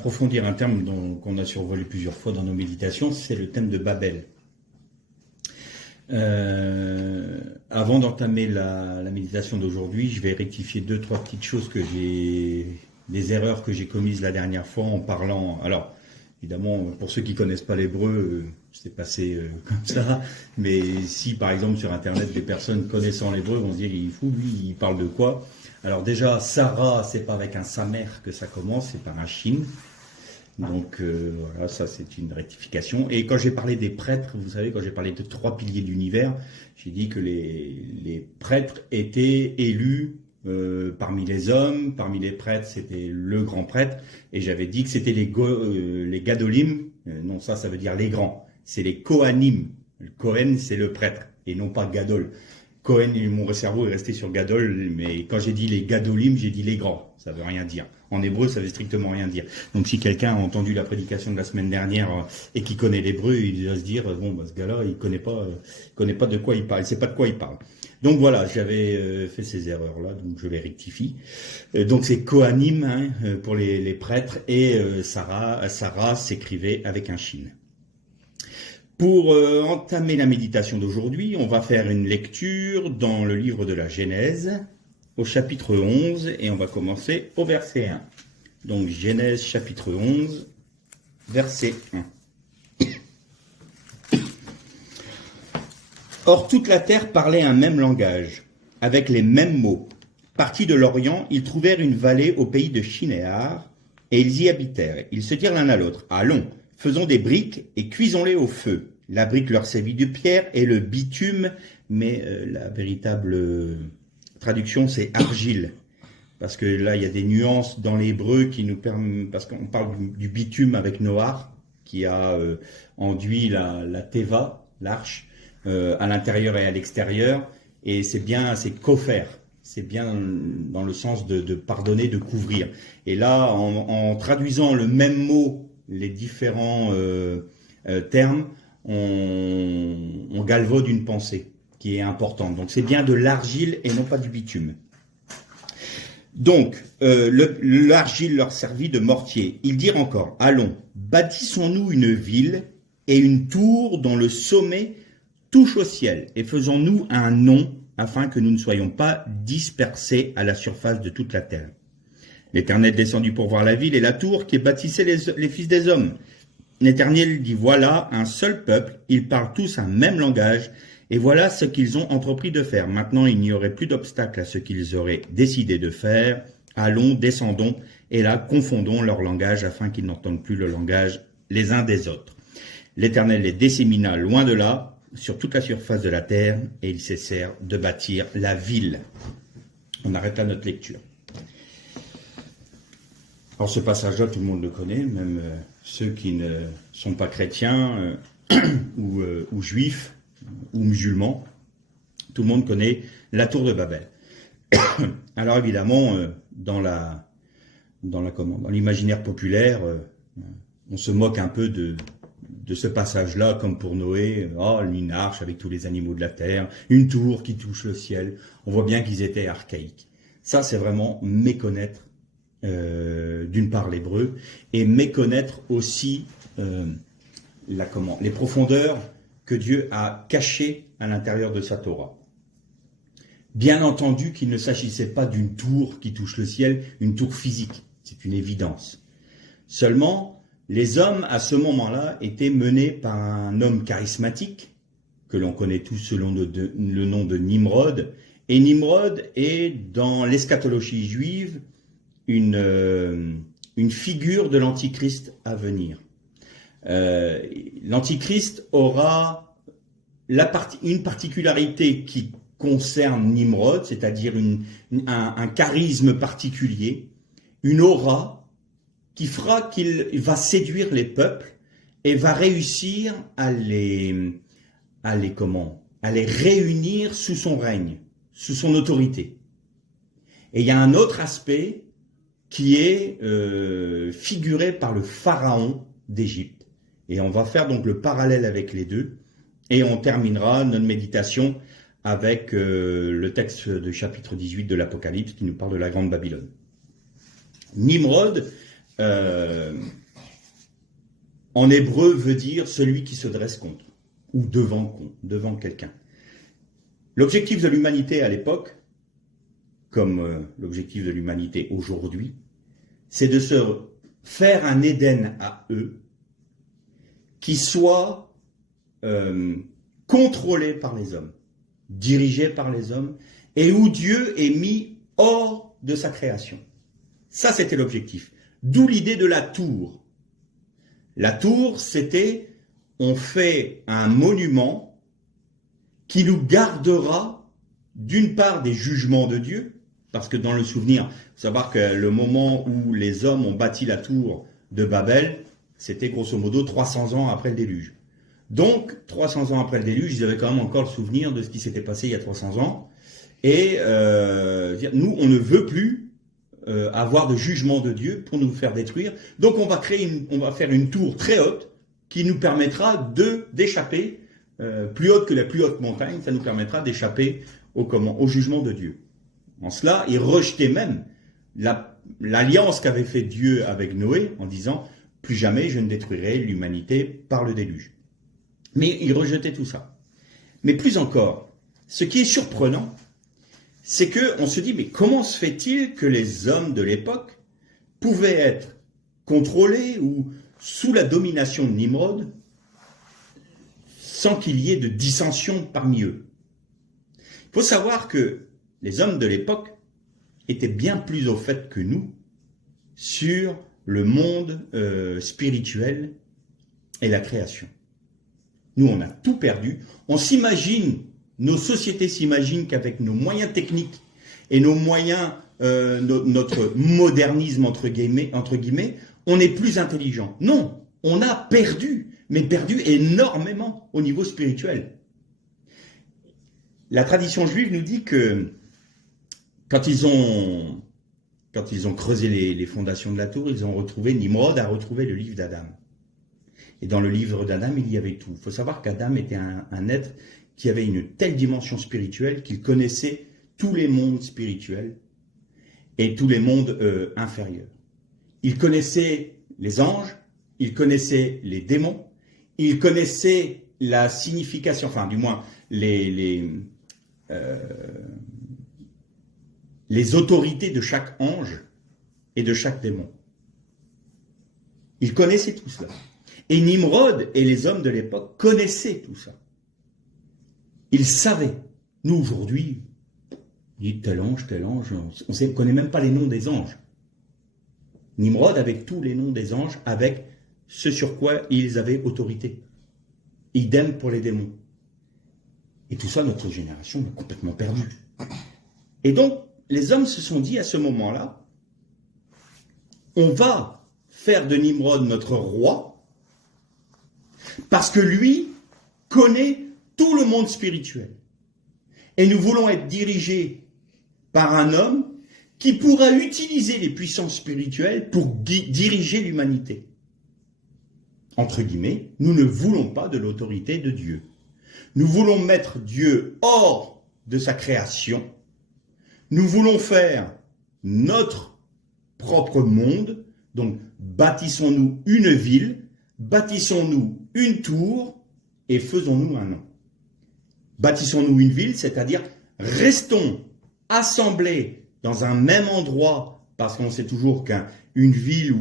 approfondir un terme qu'on a survolé plusieurs fois dans nos méditations, c'est le thème de Babel. Avant d'entamer la méditation d'aujourd'hui, je vais rectifier 2-3 petites choses des erreurs que j'ai commises la dernière fois en parlant. Alors, évidemment, pour ceux qui connaissent pas l'hébreu, c'est passé comme ça. Mais si, par exemple, sur Internet, des personnes connaissant l'hébreu vont se dire, il est fou, lui, il parle de quoi? Alors déjà, Sarah, c'est pas avec un samer que ça commence, c'est par un shin. Donc voilà, ça c'est une rectification. Et quand j'ai parlé des prêtres, vous savez, quand j'ai parlé de 3 piliers de l'univers, j'ai dit que les prêtres étaient élus parmi les hommes, parmi les prêtres, c'était le grand prêtre, et j'avais dit que c'était les gadolim, non ça veut dire les grands, c'est les kohanim. Le Kohen, c'est le prêtre, et non pas gadol. Kohen, mon cerveau est resté sur gadol, mais quand j'ai dit les gadolim, j'ai dit les grands, ça veut rien dire. En hébreu, ça veut strictement rien dire. Donc si quelqu'un a entendu la prédication de la semaine dernière et qui connaît l'hébreu, il va se dire, bon, bah, ce gars-là, il connaît pas de quoi il parle, il sait pas de quoi il parle. Donc voilà, j'avais fait ces erreurs-là, donc je les rectifie. Donc c'est Kohanim pour les prêtres, et Sarah s'écrivait avec un shin. Pour entamer la méditation d'aujourd'hui, on va faire une lecture dans le livre de la Genèse, au chapitre 11, et on va commencer au verset 1. Donc Genèse chapitre 11, verset 1. Or toute la terre parlait un même langage, avec les mêmes mots. Partis de l'Orient, ils trouvèrent une vallée au pays de Shinéar, et ils y habitèrent. Ils se dirent l'un à l'autre, allons, faisons des briques et cuisons-les au feu. La brique leur servit de pierre et le bitume, mais la véritable traduction c'est argile. Parce que là il y a des nuances dans l'hébreu qui nous permettent, parce qu'on parle du bitume avec Noach, qui a enduit la teva, l'arche, à l'intérieur et à l'extérieur, et c'est kofer. C'est bien dans le sens de pardonner, de couvrir. Et là, en traduisant le même mot, les différents termes, on galvaude une pensée qui est importante. Donc c'est bien de l'argile et non pas du bitume. Donc l'argile leur servit de mortier. Ils dirent encore, allons, bâtissons-nous une ville et une tour dont le sommet touche au ciel, et faisons-nous un nom afin que nous ne soyons pas dispersés à la surface de toute la terre. L'Éternel descendit pour voir la ville et la tour qui bâtissaient les fils des hommes. L'Éternel dit, voilà un seul peuple, ils parlent tous un même langage, et voilà ce qu'ils ont entrepris de faire. Maintenant, il n'y aurait plus d'obstacle à ce qu'ils auraient décidé de faire. Allons, descendons, et là, confondons leur langage afin qu'ils n'entendent plus le langage les uns des autres. L'Éternel les dissémina loin de là, sur toute la surface de la terre, et ils cessèrent de bâtir la ville. On arrête là notre lecture. Alors ce passage-là, tout le monde le connaît, même ceux qui ne sont pas chrétiens ou juifs ou musulmans. Tout le monde connaît la tour de Babel. Alors évidemment, dans l'imaginaire populaire, on se moque un peu de ce passage-là, comme pour Noé, une arche avec tous les animaux de la terre, une tour qui touche le ciel. On voit bien qu'ils étaient archaïques. Ça, c'est vraiment méconnaître d'une part l'hébreu, et méconnaître aussi les profondeurs que Dieu a cachées à l'intérieur de sa Torah. Bien entendu qu'il ne s'agissait pas d'une tour qui touche le ciel, une tour physique, c'est une évidence. Seulement, les hommes, à ce moment-là, étaient menés par un homme charismatique, que l'on connaît tous selon le nom de Nimrod. Et Nimrod est, dans l'eschatologie juive, une figure de l'Antichrist à venir. L'Antichrist aura une particularité qui concerne Nimrod, c'est-à-dire un charisme particulier, une aura, qui fera qu'il va séduire les peuples et va réussir à les réunir sous son règne, sous son autorité. Et il y a un autre aspect qui est figuré par le pharaon d'Égypte. Et on va faire donc le parallèle avec les deux, et on terminera notre méditation avec le texte du chapitre 18 de l'Apocalypse qui nous parle de la Grande Babylone. Nimrod en hébreu veut dire celui qui se dresse contre, ou devant quelqu'un. L'objectif de l'humanité à l'époque, comme l'objectif de l'humanité aujourd'hui, c'est de se faire un Éden à eux qui soit contrôlé par les hommes, dirigé par les hommes, et où Dieu est mis hors de sa création. Ça, c'était l'objectif. D'où l'idée de la tour. La tour, c'était, on fait un monument qui nous gardera, d'une part, des jugements de Dieu, parce que dans le souvenir, il faut savoir que le moment où les hommes ont bâti la tour de Babel, c'était grosso modo 300 ans après le déluge. Donc, 300 ans après le déluge, ils avaient quand même encore le souvenir de ce qui s'était passé il y a 300 ans. Et nous, on ne veut plus avoir de jugement de Dieu pour nous faire détruire. Donc, on va faire une tour très haute qui nous permettra d'échapper, plus haute que la plus haute montagne, ça nous permettra d'échapper au jugement de Dieu. En cela, ils rejetaient même l'alliance qu'avait fait Dieu avec Noé en disant « Plus jamais je ne détruirai l'humanité par le déluge ». Mais ils rejetaient tout ça. Mais plus encore, ce qui est surprenant, c'est qu'on se dit « Mais comment se fait-il que les hommes de l'époque pouvaient être contrôlés ou sous la domination de Nimrod sans qu'il y ait de dissension parmi eux ?» Il faut savoir que les hommes de l'époque étaient bien plus au fait que nous sur le monde spirituel et la création. Nous, on a tout perdu. On s'imagine, nos sociétés s'imaginent qu'avec nos moyens techniques et nos moyens, notre modernisme, entre guillemets, on est plus intelligent. Non, on a perdu, mais perdu énormément au niveau spirituel. La tradition juive nous dit que quand ils ont creusé les fondations de la tour, Nimrod a retrouvé le livre d'Adam. Et dans le livre d'Adam, il y avait tout. Il faut savoir qu'Adam était un être qui avait une telle dimension spirituelle qu'il connaissait tous les mondes spirituels et tous les mondes inférieurs. Il connaissait les anges, il connaissait les démons, il connaissait la signification, enfin du moins les autorités de chaque ange et de chaque démon. Il connaissait tout cela. Et Nimrod et les hommes de l'époque connaissaient tout ça. Ils savaient. Nous, aujourd'hui, on dit tel ange, on ne connaît même pas les noms des anges. Nimrod avec tous les noms des anges, avec ce sur quoi ils avaient autorité. Idem pour les démons. Et tout ça, notre génération l'a complètement perdu. Et donc, les hommes se sont dit à ce moment-là, on va faire de Nimrod notre roi, parce que lui connaît tout le monde spirituel. Et nous voulons être dirigés par un homme qui pourra utiliser les puissances spirituelles pour diriger l'humanité. Entre guillemets, nous ne voulons pas de l'autorité de Dieu. Nous voulons mettre Dieu hors de sa création. Nous voulons faire notre propre monde. Donc, bâtissons-nous une ville, bâtissons-nous une tour et faisons-nous un nom. Bâtissons-nous une ville, c'est-à-dire restons assemblés dans un même endroit, parce qu'on sait toujours qu'une ville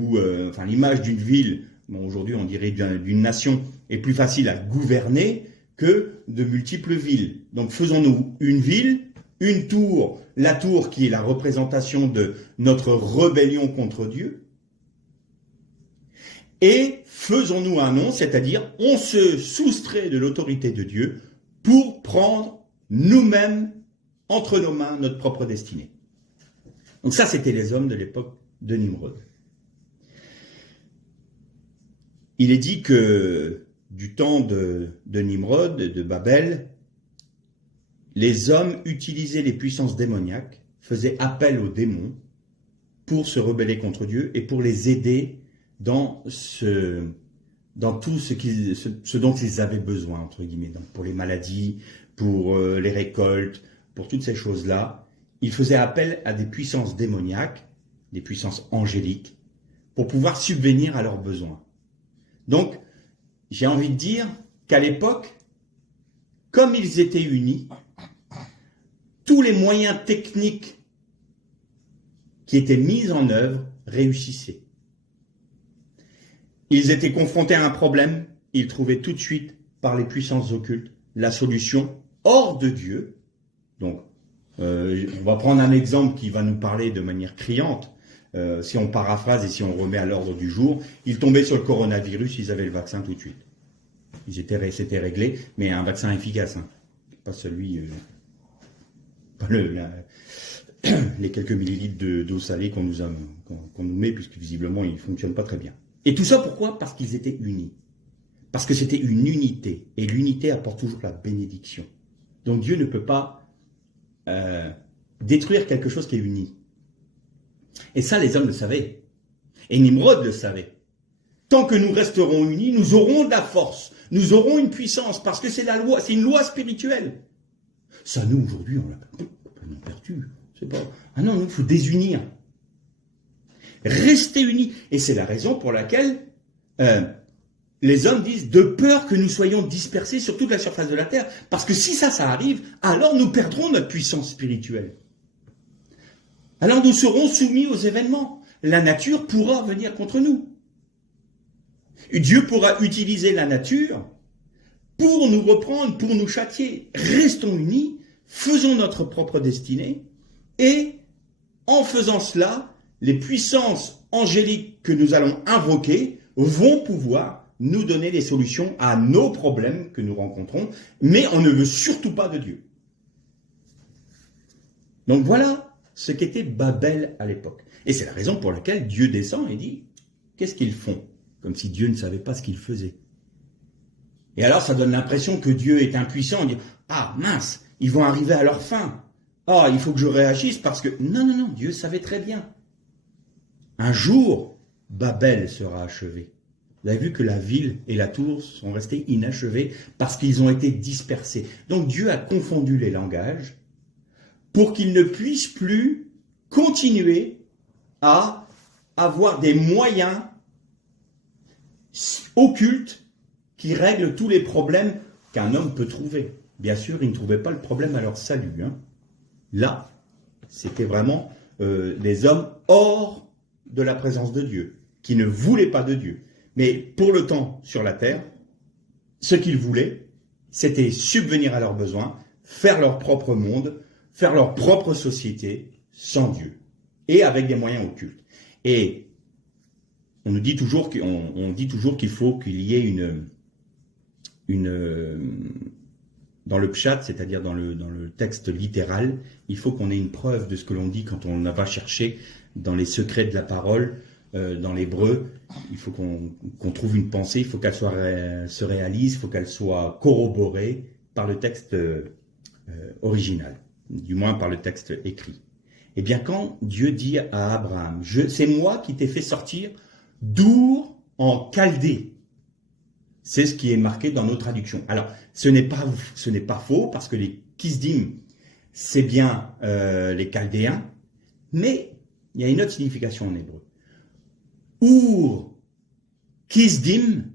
l'image d'une ville, bon, aujourd'hui on dirait d'une nation, est plus facile à gouverner que de multiples villes. Donc faisons-nous une ville, une tour, la tour qui est la représentation de notre rébellion contre Dieu, et faisons-nous un nom, c'est-à-dire on se soustrait de l'autorité de Dieu pour prendre nous-mêmes entre nos mains notre propre destinée. Donc ça, c'était les hommes de l'époque de Nimrod. Il est dit que du temps de Nimrod, de Babel, les hommes utilisaient les puissances démoniaques, faisaient appel aux démons pour se rebeller contre Dieu et pour les aider dans tout ce dont ils avaient besoin, entre guillemets. Donc pour les maladies, pour les récoltes, pour toutes ces choses-là, ils faisaient appel à des puissances démoniaques, des puissances angéliques, pour pouvoir subvenir à leurs besoins. Donc, j'ai envie de dire qu'à l'époque, comme ils étaient unis, tous les moyens techniques qui étaient mis en œuvre réussissaient. Ils étaient confrontés à un problème, ils trouvaient tout de suite, par les puissances occultes, la solution hors de Dieu. Donc, on va prendre un exemple qui va nous parler de manière criante. Si on paraphrase et si on remet à l'ordre du jour, ils tombaient sur le coronavirus, ils avaient le vaccin tout de suite. C'était réglé, mais un vaccin efficace, hein. Pas celui, pas les quelques millilitres d'eau salée qu'on nous met, puisque visiblement il ne fonctionne pas très bien. Et tout ça pourquoi? Parce qu'ils étaient unis. Parce que c'était une unité, et l'unité apporte toujours la bénédiction. Donc Dieu ne peut pas détruire quelque chose qui est uni. Et ça, les hommes le savaient. Et Nimrod le savait. Tant que nous resterons unis, nous aurons de la force, nous aurons une puissance, parce que c'est la loi, c'est une loi spirituelle. Ça, nous, aujourd'hui, on l'a complètement perdu. C'est pas... Ah non, il faut désunir. Rester unis. Et c'est la raison pour laquelle les hommes disent, de peur que nous soyons dispersés sur toute la surface de la terre. Parce que si ça arrive, alors nous perdrons notre puissance spirituelle. Alors nous serons soumis aux événements. La nature pourra venir contre nous. Dieu pourra utiliser la nature pour nous reprendre, pour nous châtier. Restons unis, faisons notre propre destinée, et en faisant cela, les puissances angéliques que nous allons invoquer vont pouvoir nous donner des solutions à nos problèmes que nous rencontrons, mais on ne veut surtout pas de Dieu. Donc voilà ce qu'était Babel à l'époque. Et c'est la raison pour laquelle Dieu descend et dit, qu'est-ce qu'ils font? Comme si Dieu ne savait pas ce qu'il faisait. Et alors ça donne l'impression que Dieu est impuissant, on dit, ah mince, ils vont arriver à leur fin. Ah, il faut que je réagisse parce que... Non, Dieu savait très bien. Un jour, Babel sera achevé. Vous avez vu que la ville et la tour sont restés inachevés parce qu'ils ont été dispersés. Donc Dieu a confondu les langages pour qu'ils ne puissent plus continuer à avoir des moyens occultes qui règlent tous les problèmes qu'un homme peut trouver. Bien sûr, ils ne trouvaient pas le problème à leur salut. Hein. Là, c'était vraiment les hommes hors de la présence de Dieu, qui ne voulaient pas de Dieu. Mais pour le temps sur la terre, ce qu'ils voulaient, c'était subvenir à leurs besoins, faire leur propre monde, faire leur propre société sans Dieu, et avec des moyens occultes. Et on nous dit toujours qu'il faut qu'il y ait dans le pshat, c'est-à-dire dans le texte littéral, il faut qu'on ait une preuve de ce que l'on dit quand on va chercher dans les secrets de la parole, dans l'hébreu. Il faut qu'on trouve une pensée, il faut qu'elle se réalise, il faut qu'elle soit corroborée par le texte original, du moins par le texte écrit. Eh bien, quand Dieu dit à Abraham, c'est moi qui t'ai fait sortir d'Our en Chaldée. C'est ce qui est marqué dans nos traductions. Alors, ce n'est pas faux, parce que les Kisdim, c'est bien les Chaldéens, mais il y a une autre signification en hébreu. Our, Kisdim,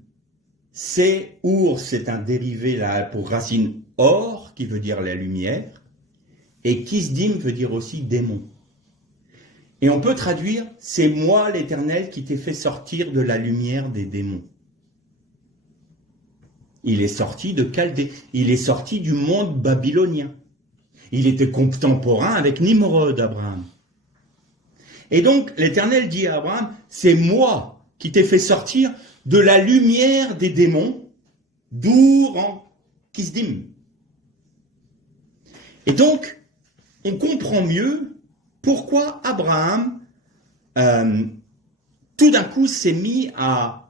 c'est un dérivé là pour racine or, qui veut dire la lumière, et Kisdim veut dire aussi démon. Et on peut traduire, c'est moi l'Éternel qui t'ai fait sortir de la lumière des démons. Il est sorti de Chaldée, il est sorti du monde babylonien. Il était contemporain avec Nimrod, Abraham. Et donc l'Éternel dit à Abraham, c'est moi qui t'ai fait sortir de la lumière des démons, d'Our en Kisdim. Et donc, on comprend mieux pourquoi Abraham, tout d'un coup, s'est mis à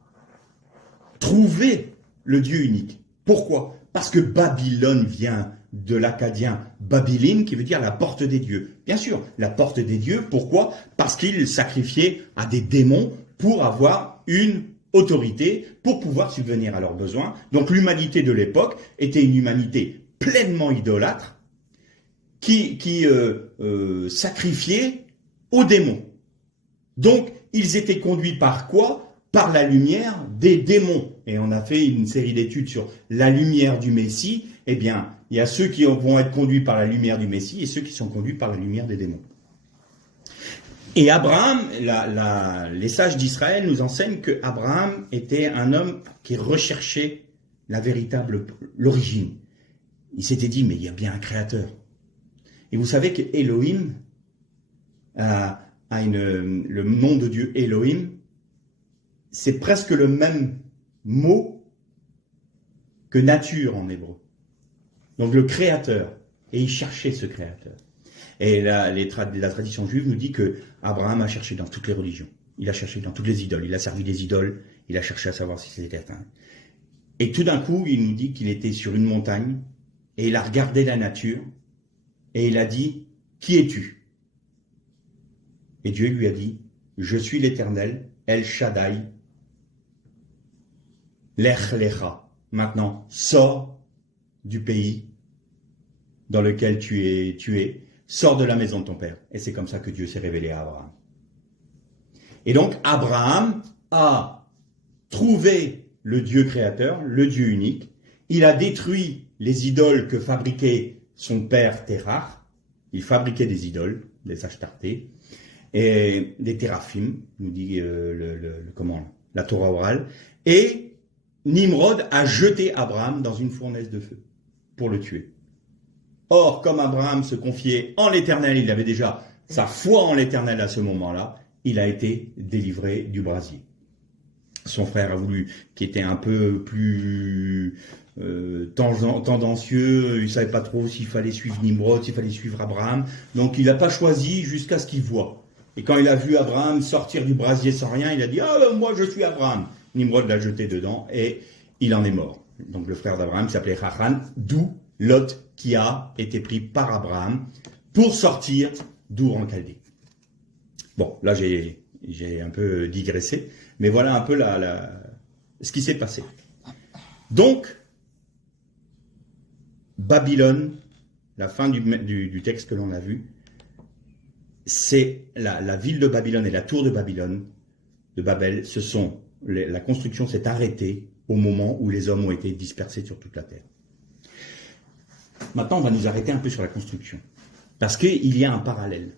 trouver le Dieu unique. Pourquoi? Parce que Babylone vient de l'acadien Babilim, qui veut dire la porte des dieux. Bien sûr, la porte des dieux, pourquoi? Parce qu'ils sacrifiaient à des démons pour avoir une autorité, pour pouvoir subvenir à leurs besoins. Donc l'humanité de l'époque était une humanité pleinement idolâtre, qui sacrifiait aux démons. Donc, Ils étaient conduits par quoi? Par la lumière des démons. Et on a fait une série d'études sur la lumière du Messie. Eh bien, il y a ceux qui vont être conduits par la lumière du Messie et ceux qui sont conduits par la lumière des démons. Et Abraham, les sages d'Israël nous enseignent que Abraham était un homme qui recherchait l'origine. Il s'était dit, mais il y a bien un créateur. Et vous savez que Elohim le nom de Dieu Elohim, c'est presque le même mot que nature en hébreu. Donc le créateur. Et il cherchait ce créateur. Et la tradition juive nous dit que Abraham a cherché dans toutes les religions. Il a cherché dans toutes les idoles. Il a servi des idoles. Il a cherché à savoir si c'était un. Et tout d'un coup, il nous dit qu'il était sur une montagne et il a regardé la nature et il a dit, qui es-tu? Et Dieu lui a dit, je suis l'Éternel, El Shaddai, Lech Lecha. Maintenant, sors du pays dans lequel tu es, sors de la maison de ton père. Et c'est comme ça que Dieu s'est révélé à Abraham. Et donc, Abraham a trouvé le Dieu créateur, le Dieu unique. Il a détruit les idoles que fabriquait son père Terach. Il fabriquait des idoles, des Ashtartés, et des Téraphim, nous dit la Torah orale. Et Nimrod a jeté Abraham dans une fournaise de feu pour le tuer. Or, comme Abraham se confiait en l'Éternel, il avait déjà sa foi en l'Éternel à ce moment-là, il a été délivré du brasier. Son frère a voulu, qui était un peu plus tendancieux, il ne savait pas trop s'il fallait suivre Nimrod, s'il fallait suivre Abraham, donc il n'a pas choisi jusqu'à ce qu'il voit. Et quand il a vu Abraham sortir du brasier sans rien, il a dit « Ah, moi je suis Abraham !» Nimrod l'a jeté dedans et il en est mort. Donc le frère d'Abraham s'appelait Haran, d'où Lot qui a été pris par Abraham pour sortir d'Our en Chaldée. Bon, là j'ai un peu digressé, mais voilà un peu ce qui s'est passé. Donc, Babylone, la fin du texte que l'on a vu, c'est la ville de Babylone et la tour de Babylone, de Babel, la construction s'est arrêtée au moment où les hommes ont été dispersés sur toute la terre. Maintenant, on va nous arrêter un peu sur la construction, parce qu'il y a un parallèle.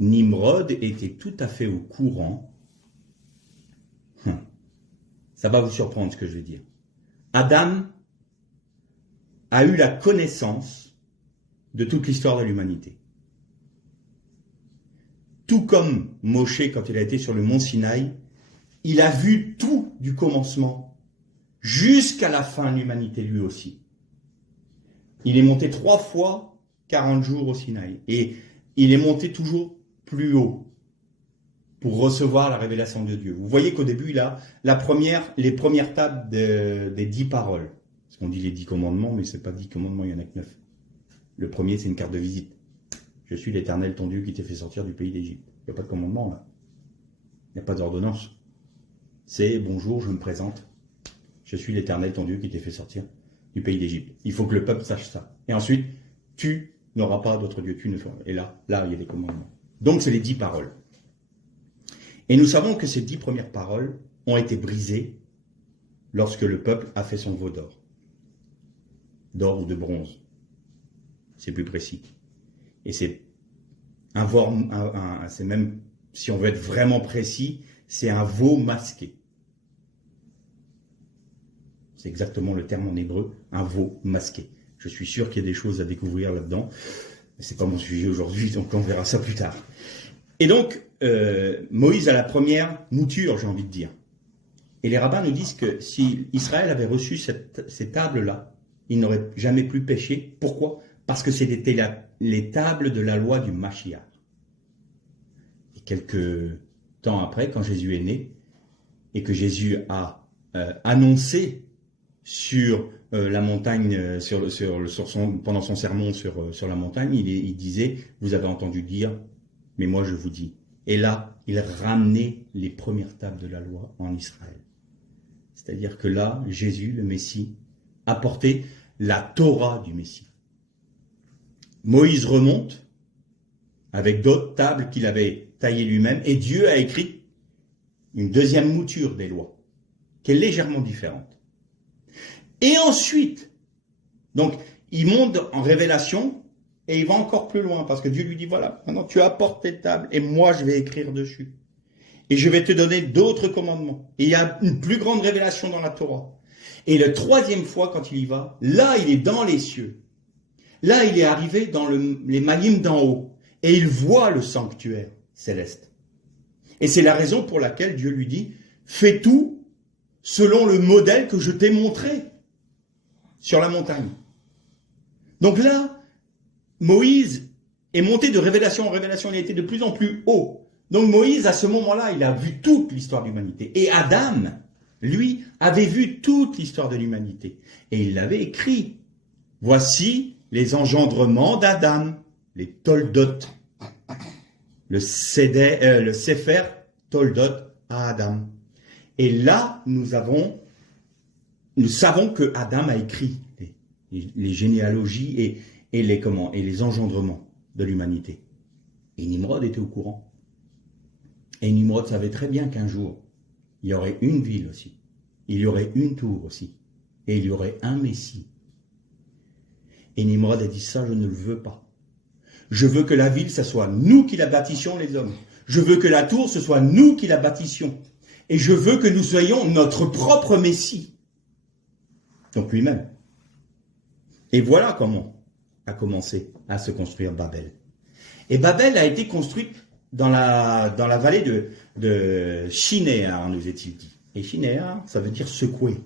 Nimrod était tout à fait au courant. Ça va vous surprendre ce que je vais dire. Adam a eu la connaissance de toute l'histoire de l'humanité. Tout comme Moshe, quand il a été sur le mont Sinaï, il a vu tout du commencement jusqu'à la fin de l'humanité lui aussi. Il est monté 3 fois 40 jours au Sinaï. Et il est monté toujours plus haut pour recevoir la révélation de Dieu. Vous voyez qu'au début, il a les premières tables des 10 paroles. Parce qu'on dit les 10 commandements, mais ce n'est pas 10 commandements, il n'y en a que 9. Le premier, c'est une carte de visite. Je suis l'Éternel, ton Dieu, qui t'ai fait sortir du pays d'Égypte. Il n'y a pas de commandement, là. Il n'y a pas d'ordonnance. C'est bonjour, je me présente. Je suis l'Éternel, ton Dieu, qui t'ai fait sortir du pays d'Égypte. Il faut que le peuple sache ça. Et ensuite, tu n'auras pas d'autre Dieu. Et là, il y a les commandements. Donc, c'est les 10 paroles. Et nous savons que ces 10 premières paroles ont été brisées lorsque le peuple a fait son veau d'or. D'or ou de bronze. C'est plus précis. Et c'est c'est même, si on veut être vraiment précis, c'est un veau masqué. C'est exactement le terme en hébreu, un veau masqué. Je suis sûr qu'il y a des choses à découvrir là-dedans. Mais ce n'est pas mon sujet aujourd'hui, donc on verra ça plus tard. Et donc, Moïse a la première mouture, j'ai envie de dire. Et les rabbins nous disent que si Israël avait reçu ces tables-là, il n'aurait jamais plus péché. Pourquoi? Parce que c'était les tables de la loi du Mashiach. Et quelques temps après, quand Jésus est né, et que Jésus a annoncé sur la montagne, pendant son sermon sur la montagne, il disait, vous avez entendu dire, mais moi je vous dis. Et là, il ramenait les premières tables de la loi en Israël. C'est-à-dire que là, Jésus, le Messie, apportait la Torah du Messie. Moïse remonte avec d'autres tables qu'il avait taillées lui-même, et Dieu a écrit une deuxième mouture des lois, qui est légèrement différente. Et ensuite, donc, il monte en révélation et il va encore plus loin parce que Dieu lui dit, voilà, maintenant tu apportes tes tables et moi je vais écrire dessus. Et je vais te donner d'autres commandements. Et il y a une plus grande révélation dans la Torah. Et la troisième fois, quand il y va, là, il est dans les cieux. Là, il est arrivé dans les malim d'en haut. Et il voit le sanctuaire céleste. Et c'est la raison pour laquelle Dieu lui dit, fais tout selon le modèle que je t'ai montré sur la montagne. Donc là, Moïse est monté de révélation en révélation, il a été de plus en plus haut. Donc Moïse, à ce moment-là, il a vu toute l'histoire de l'humanité. Et Adam, lui, avait vu toute l'histoire de l'humanité. Et il l'avait écrit. Voici les engendrements d'Adam, les Toldot. Le Sefer Toldot à Adam. Et là, nous savons que Adam a écrit les généalogies et les engendrements de l'humanité. Et Nimrod était au courant. Et Nimrod savait très bien qu'un jour, il y aurait une ville aussi. Il y aurait une tour aussi. Et il y aurait un Messie. Et Nimrod a dit ça, je ne le veux pas. Je veux que la ville, ce soit nous qui la bâtissions les hommes. Je veux que la tour, ce soit nous qui la bâtissions. Et je veux que nous soyons notre propre Messie. Donc lui-même. Et voilà comment a commencé à se construire Babel. Et Babel a été construite dans la vallée de Shinéar, nous est-il dit. Et Shinéar, ça veut dire secouer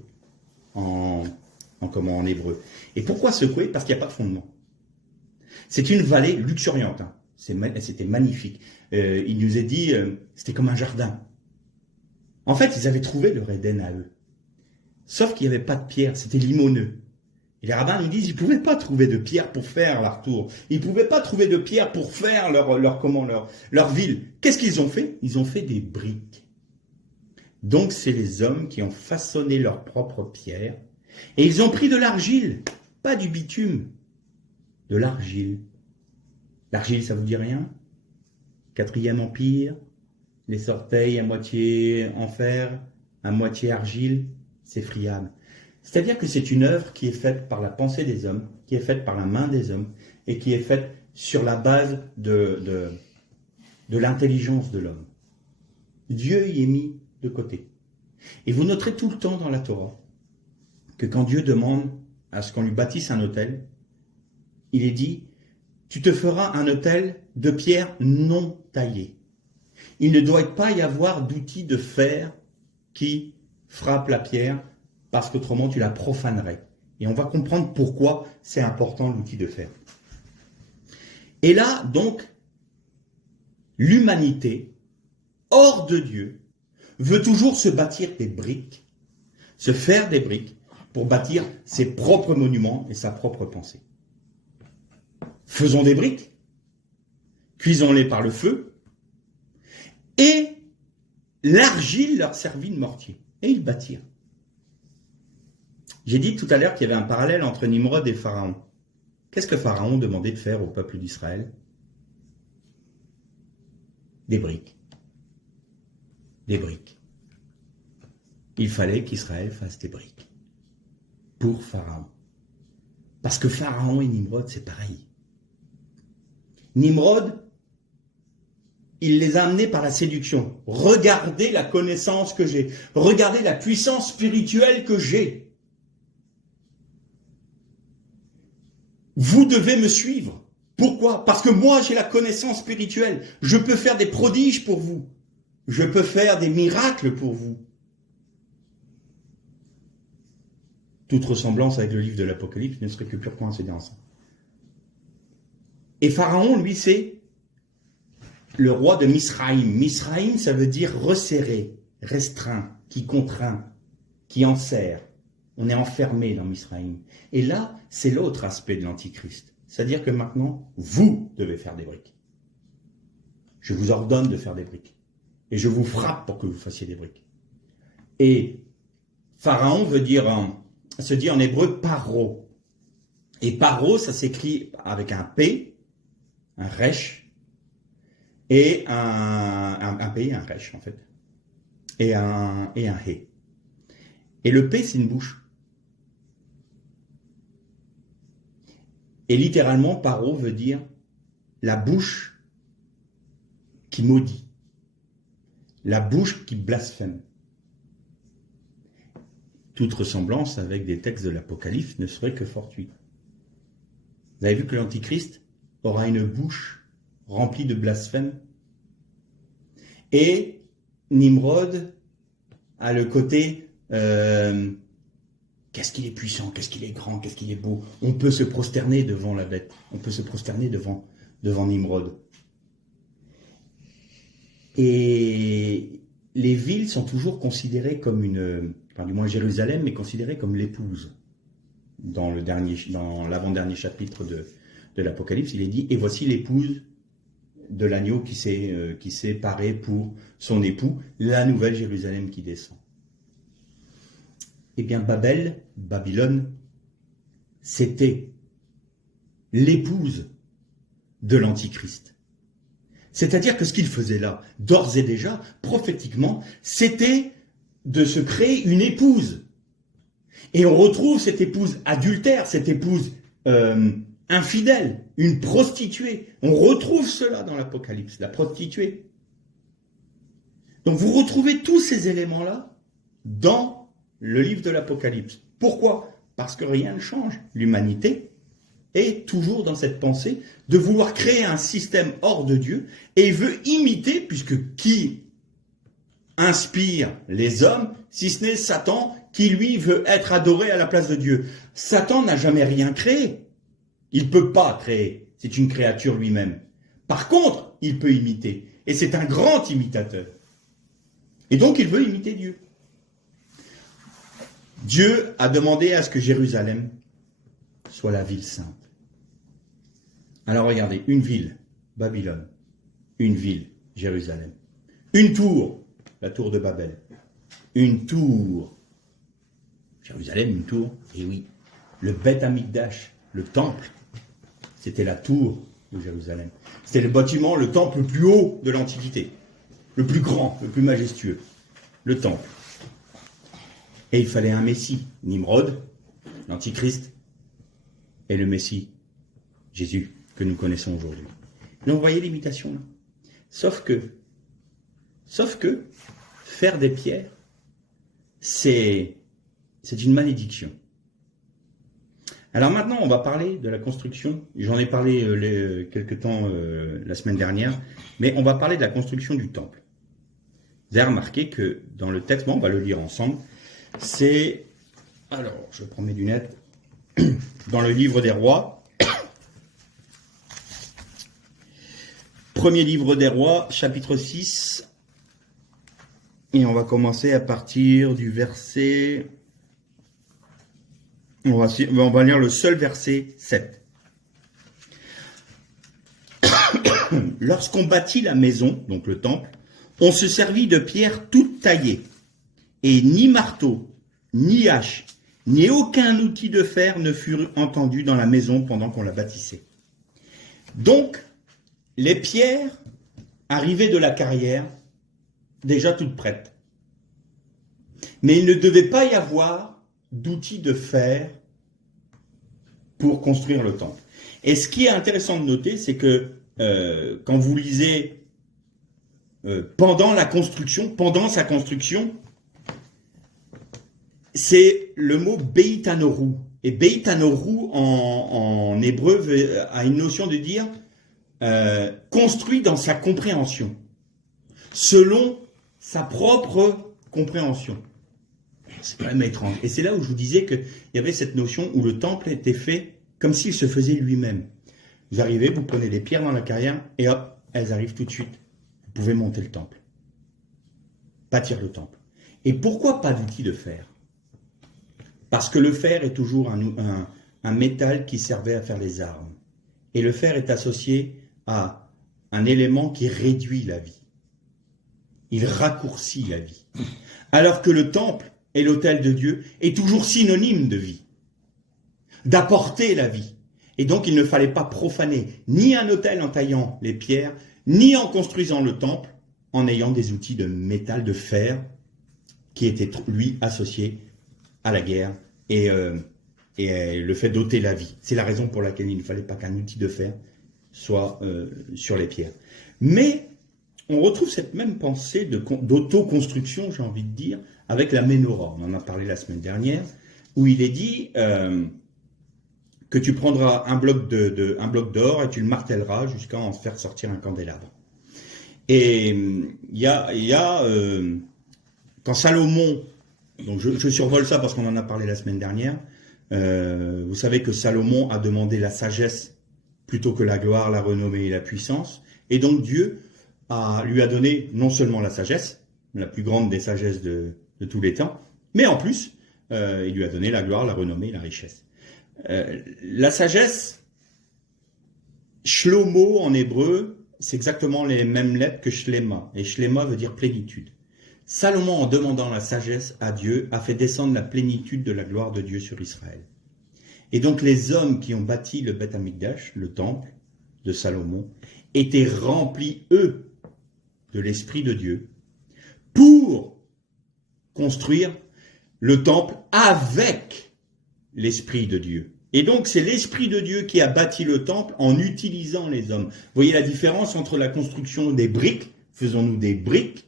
en hébreu. Et pourquoi secouer? Parce qu'il n'y a pas de fondement. C'est une vallée luxuriante. Hein. C'était magnifique. Il nous est dit, c'était comme un jardin. En fait, ils avaient trouvé leur Éden à eux. Sauf qu'il n'y avait pas de pierre, c'était limoneux. Et les rabbins nous disent, ils ne pouvaient pas trouver de pierre pour faire leur tour. Ils ne pouvaient pas trouver de pierre pour faire leur ville. Qu'est-ce qu'ils ont fait? Ils ont fait des briques. Donc, c'est les hommes qui ont façonné leur propre pierre. Et ils ont pris de l'argile, pas du bitume, de l'argile. L'argile, ça vous dit rien? Quatrième Empire, les orteils à moitié en fer, à moitié argile, c'est friable. C'est-à-dire que c'est une œuvre qui est faite par la pensée des hommes, qui est faite par la main des hommes, et qui est faite sur la base de l'intelligence de l'homme. Dieu y est mis de côté. Et vous noterez tout le temps dans la Torah que quand Dieu demande à ce qu'on lui bâtisse un autel, il est dit, tu te feras un autel de pierre non taillée. Il ne doit pas y avoir d'outil de fer qui frappe la pierre, parce qu'autrement tu la profanerais. Et on va comprendre pourquoi c'est important l'outil de fer. Et là, donc, l'humanité, hors de Dieu, veut toujours se bâtir des briques, se faire des briques, pour bâtir ses propres monuments et sa propre pensée. Faisons des briques, cuisons-les par le feu, et l'argile leur servit de mortier. Et ils bâtirent. J'ai dit tout à l'heure qu'il y avait un parallèle entre Nimrod et Pharaon. Qu'est-ce que Pharaon demandait de faire au peuple d'Israël? Des briques. Des briques. Il fallait qu'Israël fasse des briques. Pour Pharaon. Parce que Pharaon et Nimrod, c'est pareil. Nimrod, il les a amenés par la séduction. Regardez la connaissance que j'ai. Regardez la puissance spirituelle que j'ai. Vous devez me suivre. Pourquoi? Parce que moi, j'ai la connaissance spirituelle. Je peux faire des prodiges pour vous. Je peux faire des miracles pour vous. Toute ressemblance avec le livre de l'Apocalypse ne serait que pure coïncidence. Et Pharaon, lui, c'est le roi de Misraïm. Misraïm, ça veut dire resserré, restreint, qui contraint, qui enserre. On est enfermé dans Misraïm. Et là, c'est l'autre aspect de l'Antichrist. C'est-à-dire que maintenant, vous devez faire des briques. Je vous ordonne de faire des briques. Et je vous frappe pour que vous fassiez des briques. Et Pharaon se dit en hébreu paro. Et paro, ça s'écrit avec un P, un resh, et un P et un resh, en fait. et un hé. Et le P, c'est une bouche. Et littéralement, paro veut dire la bouche qui maudit, la bouche qui blasphème. Toute ressemblance avec des textes de l'Apocalypse ne serait que fortuite. Vous avez vu que l'Antichrist aura une bouche remplie de blasphème. Et Nimrod a le côté qu'est-ce qu'il est puissant, qu'est-ce qu'il est grand, qu'est-ce qu'il est beau. On peut se prosterner devant la bête, on peut se prosterner devant Nimrod. Et les villes sont toujours considérées comme du moins Jérusalem est considérée comme l'épouse. Dans l'avant-dernier chapitre de l'Apocalypse, il est dit « Et voici l'épouse de l'agneau qui s'est parée pour son époux, la nouvelle Jérusalem qui descend. » Eh bien, Babylone, c'était l'épouse de l'Antichrist. C'est-à-dire que ce qu'il faisait là, d'ores et déjà, prophétiquement, c'était de se créer une épouse. Et on retrouve cette épouse adultère, cette épouse infidèle, une prostituée. On retrouve cela dans l'Apocalypse, la prostituée. Donc vous retrouvez tous ces éléments-là dans le livre de l'Apocalypse. Pourquoi? Parce que rien ne change. L'humanité est toujours dans cette pensée de vouloir créer un système hors de Dieu et veut imiter, puisque qui inspire les hommes, si ce n'est Satan, qui lui veut être adoré à la place de Dieu. Satan n'a jamais rien créé. Il ne peut pas créer. C'est une créature lui-même. Par contre, il peut imiter. Et c'est un grand imitateur. Et donc, il veut imiter Dieu. Dieu a demandé à ce que Jérusalem soit la ville sainte. Alors regardez, une ville, Babylone. Une ville, Jérusalem. Une tour, la tour de Babel. Une tour, Jérusalem, une tour, et oui, le Beth Amikdash, le temple, c'était la tour de Jérusalem. C'était le bâtiment, le temple le plus haut de l'Antiquité, le plus grand, le plus majestueux, le temple. Et il fallait un Messie, Nimrod, l'Antichrist, et le Messie, Jésus, que nous connaissons aujourd'hui. Donc vous voyez l'imitation là. Sauf que, faire des pierres, c'est une malédiction. Alors maintenant, on va parler de la construction. J'en ai parlé quelque temps la semaine dernière, mais on va parler de la construction du temple. Vous avez remarqué que dans le texte, on va le lire ensemble, c'est... Alors, je prends mes lunettes. Dans le livre des rois, premier livre des rois, chapitre 6, et on va commencer à partir du verset... On va lire le seul verset 7. Lorsqu'on bâtit la maison, donc le temple, on se servit de pierres toutes taillées, et ni marteau, ni hache, ni aucun outil de fer ne furent entendus dans la maison pendant qu'on la bâtissait. Donc, les pierres arrivaient de la carrière, déjà toutes prêtes. Mais il ne devait pas y avoir d'outils de fer pour construire le temple. Et ce qui est intéressant de noter, c'est que quand vous lisez pendant sa construction, c'est le mot Beitanoru. Et Beitanoru en hébreu a une notion de dire construit dans sa compréhension, selon sa propre compréhension. C'est quand même étrange. Et c'est là où je vous disais qu'il y avait cette notion où le temple était fait comme s'il se faisait lui-même. Vous arrivez, vous prenez des pierres dans la carrière, et hop, elles arrivent tout de suite. Vous pouvez monter le temple. Bâtir le temple. Et pourquoi pas d'outils de fer? Parce que le fer est toujours un métal qui servait à faire les armes. Et le fer est associé à un élément qui réduit la vie. Il raccourcit la vie. Alors que le temple et l'autel de Dieu est toujours synonyme de vie, d'apporter la vie. Et donc il ne fallait pas profaner ni un autel en taillant les pierres, ni en construisant le temple, en ayant des outils de métal, de fer, qui était, lui, associé à la guerre et le fait d'ôter la vie. C'est la raison pour laquelle il ne fallait pas qu'un outil de fer soit sur les pierres. Mais on retrouve cette même pensée d'autoconstruction, j'ai envie de dire, avec la Ménorah. On en a parlé la semaine dernière, où il est dit que tu prendras un bloc d'or et tu le martelleras jusqu'à en faire sortir un candélabre. Et il y a quand Salomon, donc je survole ça parce qu'on en a parlé la semaine dernière, vous savez que Salomon a demandé la sagesse plutôt que la gloire, la renommée et la puissance, et donc Dieu lui a donné non seulement la sagesse, la plus grande des sagesses de tous les temps, mais en plus, il lui a donné la gloire, la renommée et la richesse. La sagesse, Shlomo en hébreu, c'est exactement les mêmes lettres que Shlema, et Shlema veut dire plénitude. Salomon, en demandant la sagesse à Dieu, a fait descendre la plénitude de la gloire de Dieu sur Israël. Et donc les hommes qui ont bâti le Beth Amikdash, le temple de Salomon, étaient remplis, eux, de l'Esprit de Dieu, pour construire le temple avec l'Esprit de Dieu. Et donc c'est l'Esprit de Dieu qui a bâti le temple en utilisant les hommes. Vous voyez la différence entre la construction des briques, faisons-nous des briques,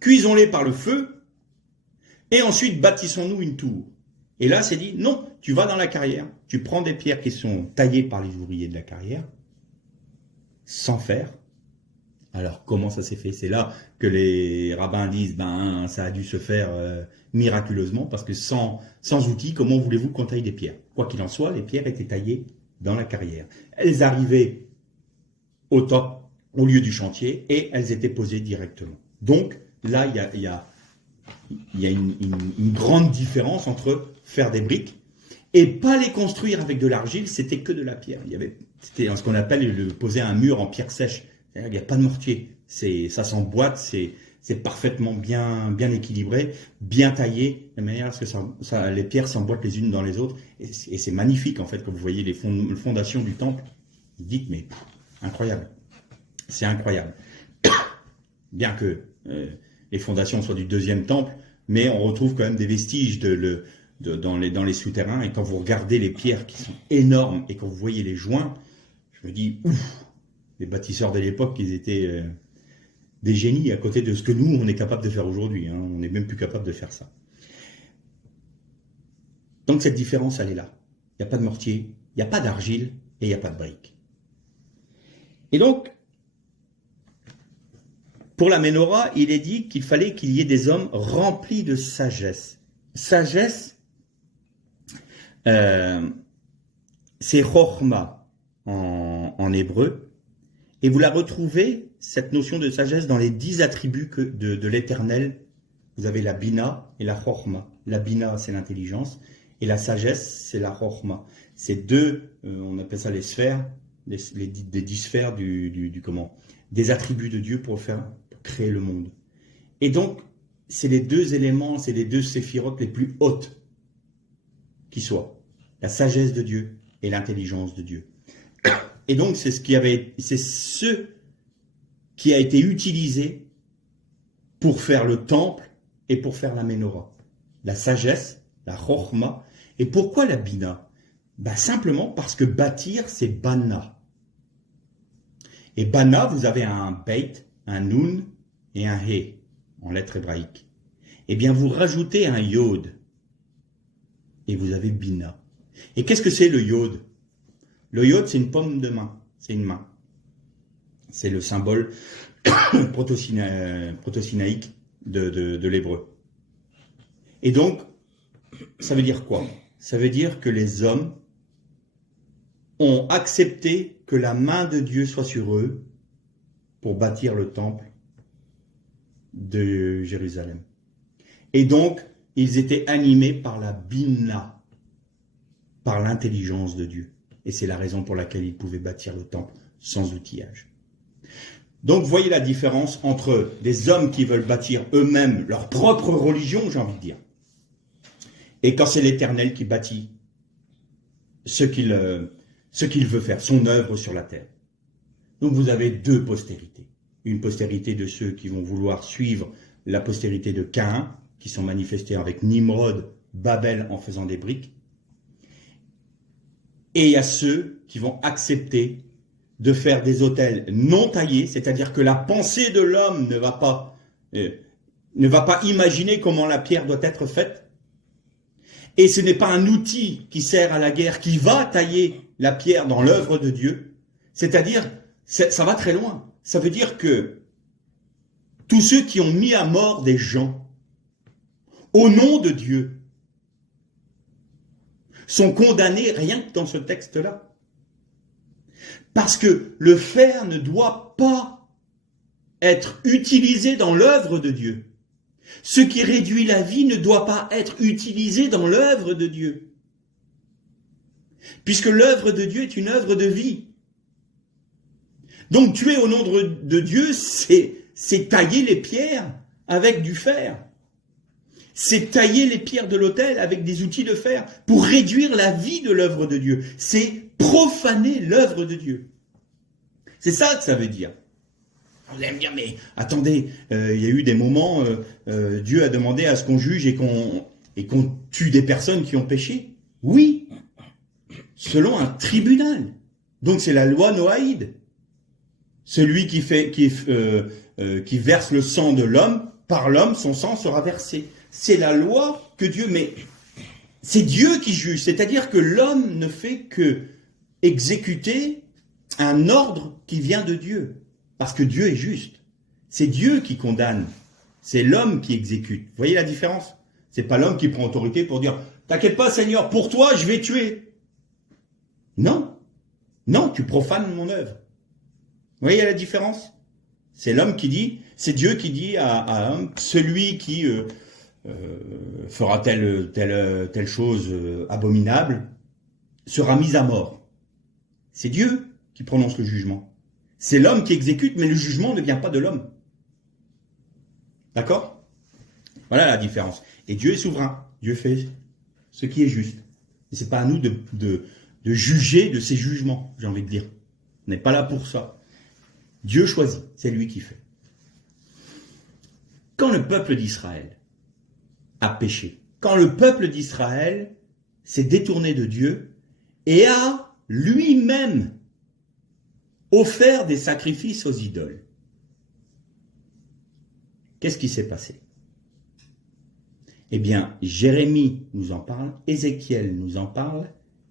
cuisons-les par le feu, et ensuite bâtissons-nous une tour. Et là, c'est dit, non, tu vas dans la carrière, tu prends des pierres qui sont taillées par les ouvriers de la carrière, sans fer. Alors, comment ça s'est fait? C'est là que les rabbins disent, ça a dû se faire miraculeusement, parce que sans outils, comment voulez-vous qu'on taille des pierres? Quoi qu'il en soit, les pierres étaient taillées dans la carrière. Elles arrivaient au top, au lieu du chantier, et elles étaient posées directement. Donc, là, il y a une grande différence entre faire des briques et pas les construire avec de l'argile, c'était que de la pierre. C'était ce qu'on appelle poser un mur en pierre sèche. Il n'y a pas de mortier. Ça s'emboîte, c'est parfaitement bien équilibré, bien taillé, de manière à ce que les pierres s'emboîtent les unes dans les autres. Et c'est magnifique, en fait, quand vous voyez les fondations du temple. Vous dites, mais incroyable. C'est incroyable. Bien que les fondations soient du deuxième temple, mais on retrouve quand même des vestiges dans les souterrains. Et quand vous regardez les pierres qui sont énormes et quand vous voyez les joints, je me dis, ouf, les bâtisseurs de l'époque, ils étaient des génies à côté de ce que nous, on est capable de faire aujourd'hui. Hein. On n'est même plus capable de faire ça. Donc cette différence, elle est là. Il n'y a pas de mortier, il n'y a pas d'argile et il n'y a pas de briques. Et donc, pour la Ménorah, il est dit qu'il fallait qu'il y ait des hommes remplis de sagesse. Sagesse, c'est Chochma en hébreu. Et vous la retrouvez, cette notion de sagesse, dans les 10 attributs de l'Éternel. Vous avez la Bina et la Chochma. La Bina, c'est l'intelligence. Et la sagesse, c'est la Chochma. C'est deux, on appelle ça les sphères, des 10 sphères des attributs de Dieu pour créer le monde. Et donc, c'est les deux éléments, c'est les deux séphirotes les plus hautes qui soient. La sagesse de Dieu et l'intelligence de Dieu. Et donc, c'est ce qui a été utilisé pour faire le temple et pour faire la Ménorah. La sagesse, la Chochma. Et pourquoi la Bina? Simplement parce que bâtir, c'est Bana. Et Bana, vous avez un Beit, un Nun et un He en lettres hébraïques. Eh bien, vous rajoutez un Yod et vous avez Bina. Et qu'est-ce que c'est le Yod? Le Yod, c'est une paume de main. C'est une main. C'est le symbole protosinaïque de l'hébreu. Et donc, ça veut dire quoi? Ça veut dire que les hommes ont accepté que la main de Dieu soit sur eux pour bâtir le temple de Jérusalem. Et donc, ils étaient animés par la Bina, par l'intelligence de Dieu. Et c'est la raison pour laquelle ils pouvaient bâtir le temple sans outillage. Donc, voyez la différence entre des hommes qui veulent bâtir eux-mêmes leur propre religion, j'ai envie de dire, et quand c'est l'Éternel qui bâtit ce qu'il veut faire, son œuvre sur la terre. Donc, vous avez deux postérités. Une postérité de ceux qui vont vouloir suivre la postérité de Caïn, qui sont manifestés avec Nimrod, Babel en faisant des briques. Et il y a ceux qui vont accepter de faire des autels non taillés, c'est-à-dire que la pensée de l'homme ne va pas imaginer comment la pierre doit être faite. Et ce n'est pas un outil qui sert à la guerre qui va tailler la pierre dans l'œuvre de Dieu. C'est-à-dire, ça va très loin. Ça veut dire que tous ceux qui ont mis à mort des gens au nom de Dieu sont condamnés rien que dans ce texte-là. Parce que le fer ne doit pas être utilisé dans l'œuvre de Dieu. Ce qui réduit la vie ne doit pas être utilisé dans l'œuvre de Dieu. Puisque l'œuvre de Dieu est une œuvre de vie. Donc tuer au nom de Dieu, c'est tailler les pierres avec du fer. C'est tailler les pierres de l'autel avec des outils de fer pour réduire la vie de l'œuvre de Dieu. C'est profaner l'œuvre de Dieu. C'est ça que ça veut dire. Vous allez me dire, mais attendez, il y a eu des moments, Dieu a demandé à ce qu'on juge et qu'on tue des personnes qui ont péché. Oui, selon un tribunal. Donc c'est la loi noaïde. Celui qui verse le sang de l'homme, par l'homme, son sang sera versé. C'est la loi que Dieu met. C'est Dieu qui juge, c'est-à-dire que l'homme ne fait que exécuter un ordre qui vient de Dieu. Parce que Dieu est juste. C'est Dieu qui condamne. C'est l'homme qui exécute. Vous voyez la différence? C'est pas l'homme qui prend autorité pour dire « T'inquiète pas Seigneur, pour toi je vais tuer. » Non. Non, tu profanes mon œuvre. Vous voyez la différence? C'est l'homme qui dit, c'est Dieu qui dit à l'homme, celui qui fera telle chose abominable sera mis à mort. C'est Dieu qui prononce le jugement. C'est l'homme qui exécute, mais le jugement ne vient pas de l'homme. D'accord? Voilà la différence. Et Dieu est souverain. Dieu fait ce qui est juste. Et c'est pas à nous de juger de ses jugements, j'ai envie de dire. On n'est pas là pour ça. Dieu choisit, c'est lui qui fait. Quand le peuple d'Israël a péché, quand le peuple d'Israël s'est détourné de Dieu et a lui-même offert des sacrifices aux idoles, qu'est-ce qui s'est passé? Eh bien, Jérémie nous en parle, Ézéchiel nous en parle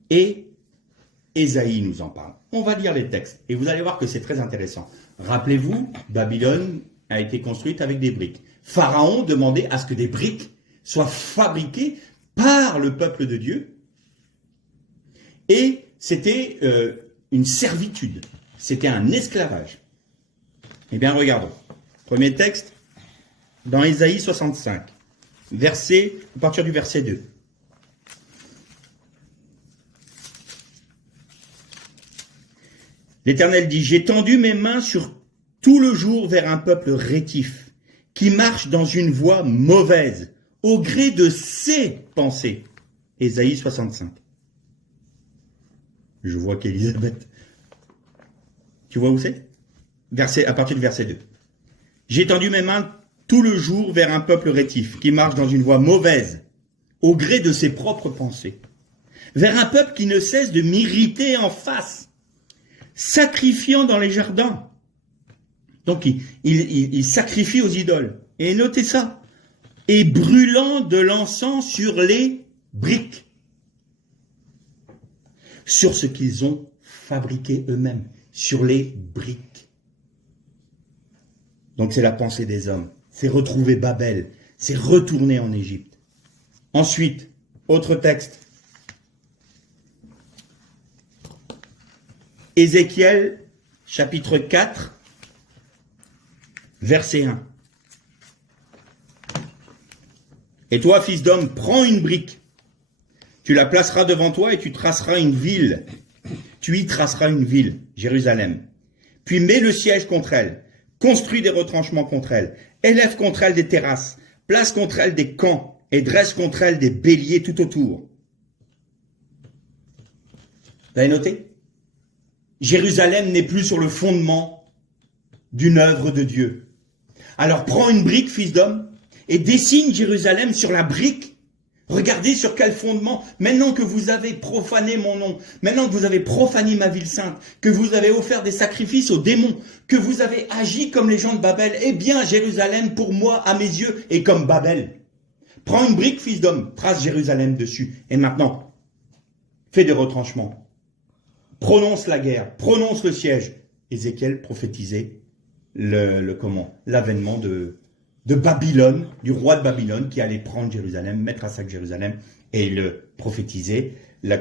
et Ésaïe nous en parle. On va lire les textes et vous allez voir que c'est très intéressant. Rappelez-vous, Babylone a été construite avec des briques. Pharaon demandait à ce que des briques soient fabriquées par le peuple de Dieu et c'était une servitude, c'était un esclavage. Eh bien, regardons. Premier texte, dans Ésaïe 65, à partir du verset 2. L'Éternel dit, « J'ai tendu mes mains sur tout le jour vers un peuple rétif, qui marche dans une voie mauvaise, au gré de ses pensées. » Ésaïe 65. Je vois qu'Élisabeth... Tu vois où c'est? À partir du verset 2. « J'ai tendu mes mains tout le jour vers un peuple rétif, qui marche dans une voie mauvaise, au gré de ses propres pensées. Vers un peuple qui ne cesse de m'irriter en face, sacrifiant dans les jardins. » Donc il sacrifie aux idoles. Et notez ça. Et brûlant de l'encens sur les briques. Sur ce qu'ils ont fabriqué eux-mêmes. Sur les briques. Donc c'est la pensée des hommes. C'est retrouver Babel. C'est retourner en Égypte. Ensuite, autre texte. Ézéchiel, chapitre 4, verset 1. Et toi, fils d'homme, prends une brique. Tu la placeras devant toi et tu traceras une ville. Tu y traceras une ville, Jérusalem. Puis mets le siège contre elle. Construis des retranchements contre elle. Élève contre elle des terrasses. Place contre elle des camps. Et dresse contre elle des béliers tout autour. Vous avez noté? Jérusalem n'est plus sur le fondement d'une œuvre de Dieu. Alors prends une brique, fils d'homme, et dessine Jérusalem sur la brique. Regardez sur quel fondement, maintenant que vous avez profané mon nom, maintenant que vous avez profané ma ville sainte, que vous avez offert des sacrifices aux démons, que vous avez agi comme les gens de Babel, eh bien Jérusalem pour moi, à mes yeux, est comme Babel. Prends une brique, fils d'homme, trace Jérusalem dessus, et maintenant, fais des retranchements. Prononce la guerre, prononce le siège. Ézéchiel prophétisait l'avènement de Babylone, du roi de Babylone qui allait prendre Jérusalem, mettre à sac Jérusalem, et le prophétisait la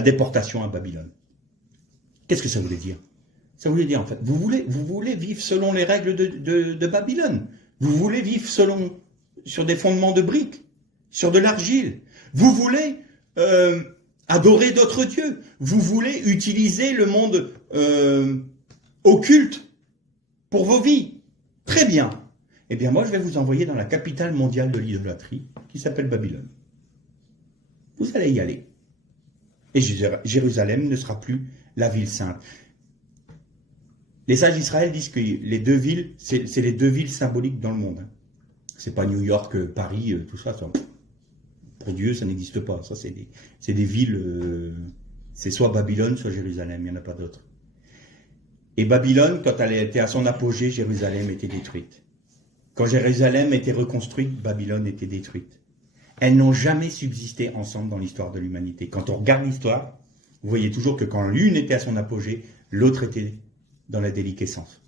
déportation à Babylone. Qu'est-ce que ça voulait dire? Ça voulait dire en fait, vous voulez vivre selon les règles de Babylone. Vous voulez vivre sur des fondements de briques, sur de l'argile. Vous voulez adorer d'autres dieux. Vous voulez utiliser le monde occulte pour vos vies. Très bien. Eh bien, moi, je vais vous envoyer dans la capitale mondiale de l'idolâtrie, qui s'appelle Babylone. Vous allez y aller. Et Jérusalem ne sera plus la ville sainte. Les sages d'Israël disent que les deux villes, c'est les deux villes symboliques dans le monde. C'est pas New York, Paris, tout ça. Pour Dieu, ça n'existe pas. Ça, c'est des villes, c'est soit Babylone, soit Jérusalem. Il n'y en a pas d'autres. Et Babylone, quand elle était à son apogée, Jérusalem était détruite. Quand Jérusalem était reconstruite, Babylone était détruite. Elles n'ont jamais subsisté ensemble dans l'histoire de l'humanité. Quand on regarde l'histoire, vous voyez toujours que quand l'une était à son apogée, l'autre était dans la déliquescence.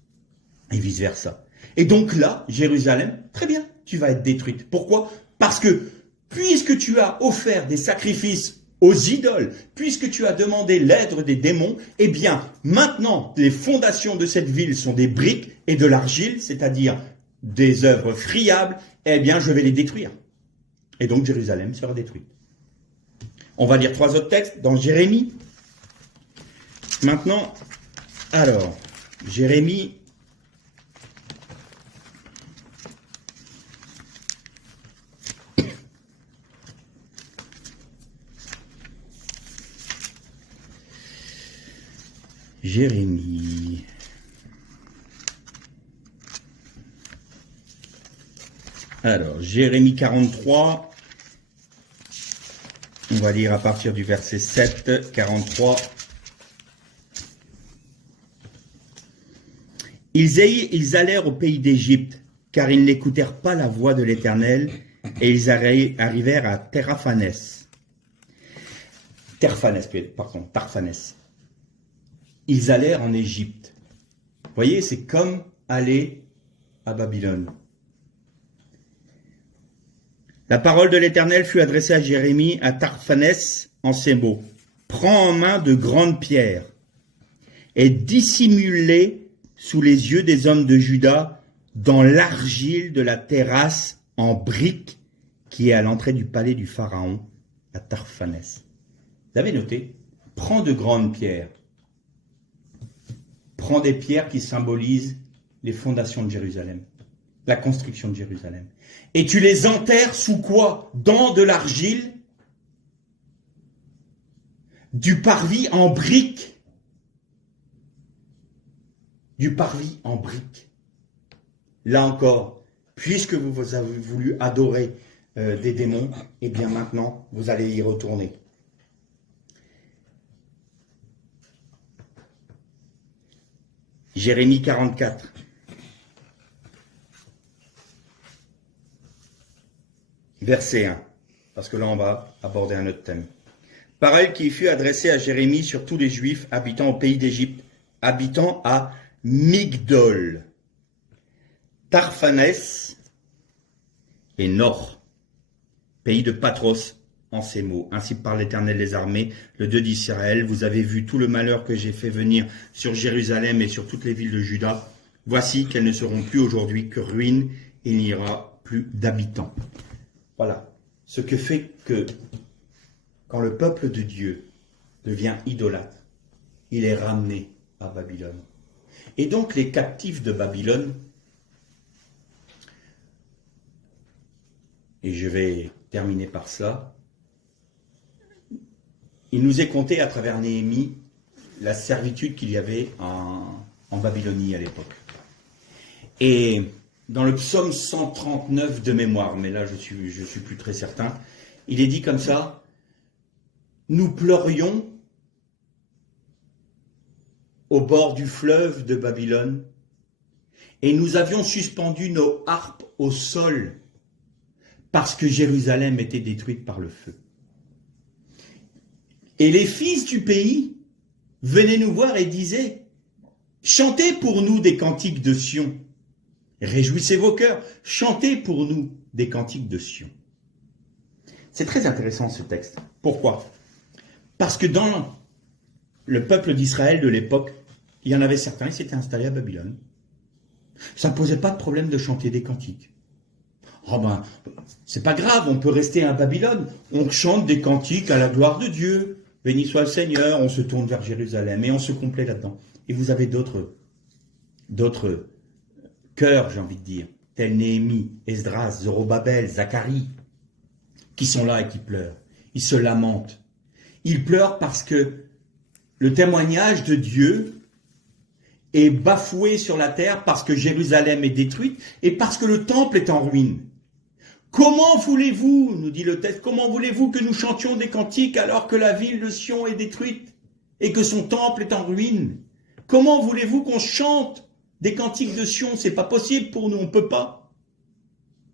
Et vice-versa. Et donc là, Jérusalem, très bien, tu vas être détruite. Pourquoi? Parce que, puisque tu as offert des sacrifices aux idoles, puisque tu as demandé l'aide des démons, eh bien, maintenant, les fondations de cette ville sont des briques et de l'argile, c'est-à-dire des œuvres friables, eh bien, je vais les détruire. Et donc, Jérusalem sera détruite. On va lire 3 autres textes dans Jérémie. Maintenant, alors, Jérémie, Alors, Jérémie 43, on va lire à partir du verset 7, 43. Ils allèrent au pays d'Égypte, car ils n'écoutèrent pas la voix de l'Éternel, et ils arrivèrent à Tarphanès. Ils allèrent en Égypte. Vous voyez, c'est comme aller à Babylone. La parole de l'Éternel fut adressée à Jérémie à Tarphanès en ces mots. Prends en main de grandes pierres et dissimule-les sous les yeux des hommes de Juda dans l'argile de la terrasse en briques qui est à l'entrée du palais du Pharaon à Tarphanès. Vous avez noté? Prends de grandes pierres. Prends des pierres qui symbolisent les fondations de Jérusalem, la construction de Jérusalem. Et tu les enterres sous quoi? Dans de l'argile, du parvis en briques. Du parvis en briques. Là encore, puisque vous avez voulu adorer des démons, eh bien maintenant, vous allez y retourner. Jérémie 44. Verset 1, parce que là on va aborder un autre thème. Parole qui fut adressée à Jérémie sur tous les Juifs habitant au pays d'Égypte, habitant à Migdol, Tarphanès et Nord, pays de Patros, en ces mots. Ainsi parle l'Éternel des armées, le Dieu d'Israël. Vous avez vu tout le malheur que j'ai fait venir sur Jérusalem et sur toutes les villes de Juda. Voici qu'elles ne seront plus aujourd'hui que ruines, et il n'y aura plus d'habitants. Voilà, ce que fait que quand le peuple de Dieu devient idolâtre, il est ramené à Babylone. Et donc les captifs de Babylone, et je vais terminer par cela, il nous est conté à travers Néhémie la servitude qu'il y avait en Babylonie à l'époque. Et dans le psaume 139 de mémoire, mais là je suis plus très certain, il est dit comme ça, nous pleurions au bord du fleuve de Babylone, et nous avions suspendu nos harpes au sol, parce que Jérusalem était détruite par le feu. Et les fils du pays venaient nous voir et disaient, chantez pour nous des cantiques de Sion, réjouissez vos cœurs, chantez pour nous des cantiques de Sion. C'est très intéressant ce texte. Pourquoi ? Parce que dans le peuple d'Israël de l'époque, il y en avait certains, ils s'étaient installés à Babylone. Ça ne posait pas de problème de chanter des cantiques. Oh ben, c'est pas grave, on peut rester à Babylone. On chante des cantiques à la gloire de Dieu. Béni soit le Seigneur, on se tourne vers Jérusalem et on se complaît là-dedans. Et vous avez d'autres cœurs, j'ai envie de dire, tels Néhémie, Esdras, Zorobabel, Zacharie, qui sont là et qui pleurent. Ils se lamentent. Ils pleurent parce que le témoignage de Dieu est bafoué sur la terre, parce que Jérusalem est détruite et parce que le temple est en ruine. Comment voulez-vous, nous dit le texte, comment voulez-vous que nous chantions des cantiques alors que la ville de Sion est détruite et que son temple est en ruine? Comment voulez-vous qu'on chante des cantiques de Sion? C'est pas possible pour nous, on peut pas.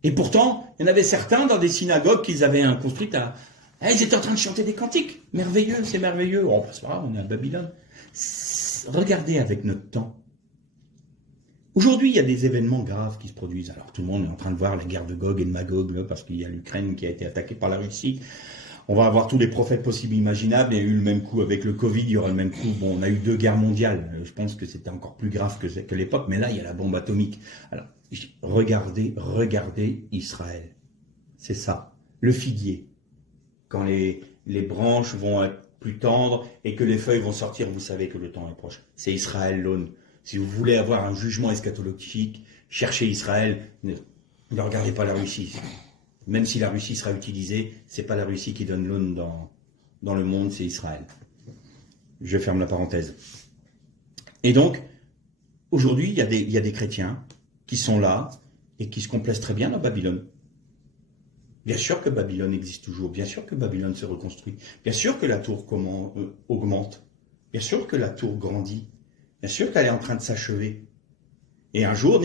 Et pourtant, il y en avait certains dans des synagogues qu'ils avaient construites à... ils étaient en train de chanter des cantiques. Merveilleux, c'est merveilleux. Oh, c'est pas grave, on est à Babylone. Regardez avec notre temps. Aujourd'hui, il y a des événements graves qui se produisent. Alors, tout le monde est en train de voir la guerre de Gog et de Magog, là, parce qu'il y a l'Ukraine qui a été attaquée par la Russie. On va avoir tous les prophètes possibles et imaginables. Il y a eu le même coup avec le Covid, il y aura le même coup. Bon, on a eu 2 guerres mondiales. Je pense que c'était encore plus grave que l'époque. Mais là, il y a la bombe atomique. Alors, regardez Israël. C'est ça. Le figuier. Quand les branches vont être plus tendres et que les feuilles vont sortir, vous savez que le temps est proche. C'est Israël l'aune. Si vous voulez avoir un jugement eschatologique, cherchez Israël, ne regardez pas la Russie. Même si la Russie sera utilisée, c'est pas la Russie qui donne l'aune dans le monde, c'est Israël. Je ferme la parenthèse. Et donc, aujourd'hui, il y a des chrétiens qui sont là et qui se complaisent très bien dans Babylone. Bien sûr que Babylone existe toujours, bien sûr que Babylone se reconstruit, bien sûr que la tour augmente, bien sûr que la tour grandit, bien sûr qu'elle est en train de s'achever. Et un jour,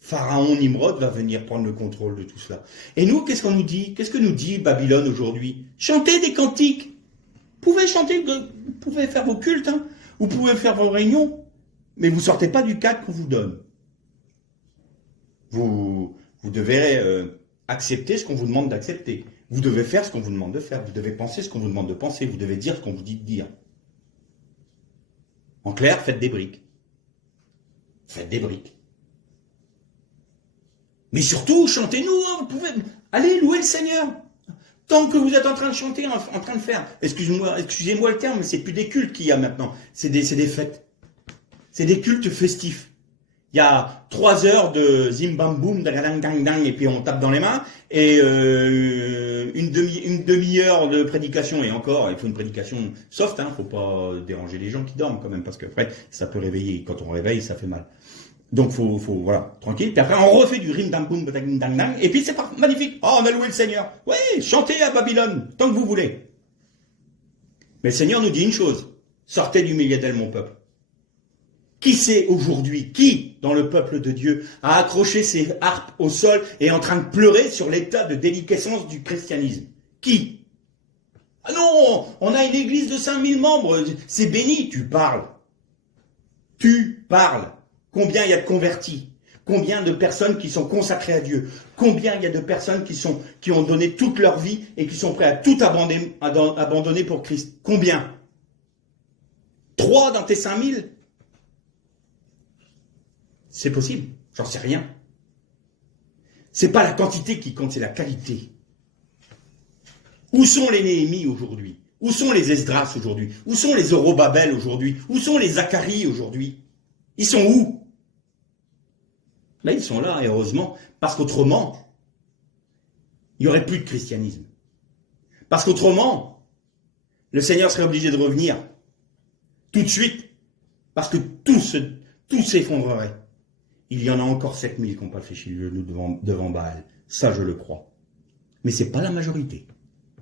Pharaon Nimrod va venir prendre le contrôle de tout cela. Et nous, qu'est-ce qu'on nous dit? Qu'est-ce que nous dit Babylone aujourd'hui? Chantez des cantiques. Vous pouvez chanter, vous pouvez faire vos cultes, hein, vous pouvez faire vos réunions, mais vous ne sortez pas du cadre qu'on vous donne. Vous devez accepter ce qu'on vous demande d'accepter. Vous devez faire ce qu'on vous demande de faire. Vous devez penser ce qu'on vous demande de penser. Vous devez dire ce qu'on vous dit de dire. En clair, faites des briques. Faites des briques. Mais surtout, chantez-nous, hein, vous pouvez... Allez, louer le Seigneur. Tant que vous êtes en train de chanter, en train de faire... Excusez-moi le terme, mais c'est plus des cultes qu'il y a maintenant. C'est des fêtes. C'est des cultes festifs. Il y a 3 heures de zim bam boum, dagadang dang dang, et puis on tape dans les mains, et une demi-heure de prédication, et encore, il faut une prédication soft, hein, faut pas déranger les gens qui dorment quand même, parce qu'après, ça peut réveiller, quand on réveille, ça fait mal. Donc faut voilà, tranquille, puis après on refait du rim dam boum, dang dang dang, et puis c'est magnifique, oh on a loué le Seigneur, oui, chantez à Babylone, tant que vous voulez. Mais le Seigneur nous dit une chose, sortez du milieu d'elle mon peuple. Qui c'est aujourd'hui, qui, dans le peuple de Dieu, a accroché ses harpes au sol et est en train de pleurer sur l'état de déliquescence du christianisme? Qui? Ah non, on a une église de 5000 membres, c'est béni, tu parles. Tu parles. Combien il y a de convertis? Combien de personnes qui sont consacrées à Dieu? Combien il y a de personnes qui ont donné toute leur vie et qui sont prêts à tout abandonner pour Christ? Combien? 3 dans tes 5000? C'est possible, j'en sais rien. C'est pas la quantité qui compte, c'est la qualité. Où sont les Néhémies aujourd'hui? Où sont les Esdras aujourd'hui? Où sont les Zorobabel aujourd'hui? Où sont les Zacharie aujourd'hui? Ils sont où? Là, ils sont là, et heureusement, parce qu'autrement, il n'y aurait plus de christianisme. Parce qu'autrement, le Seigneur serait obligé de revenir tout de suite, parce que tout s'effondrerait. il y en a encore 7000 qui n'ont pas fléchi le genou devant Baal. Ça, je le crois. Mais c'est pas la majorité.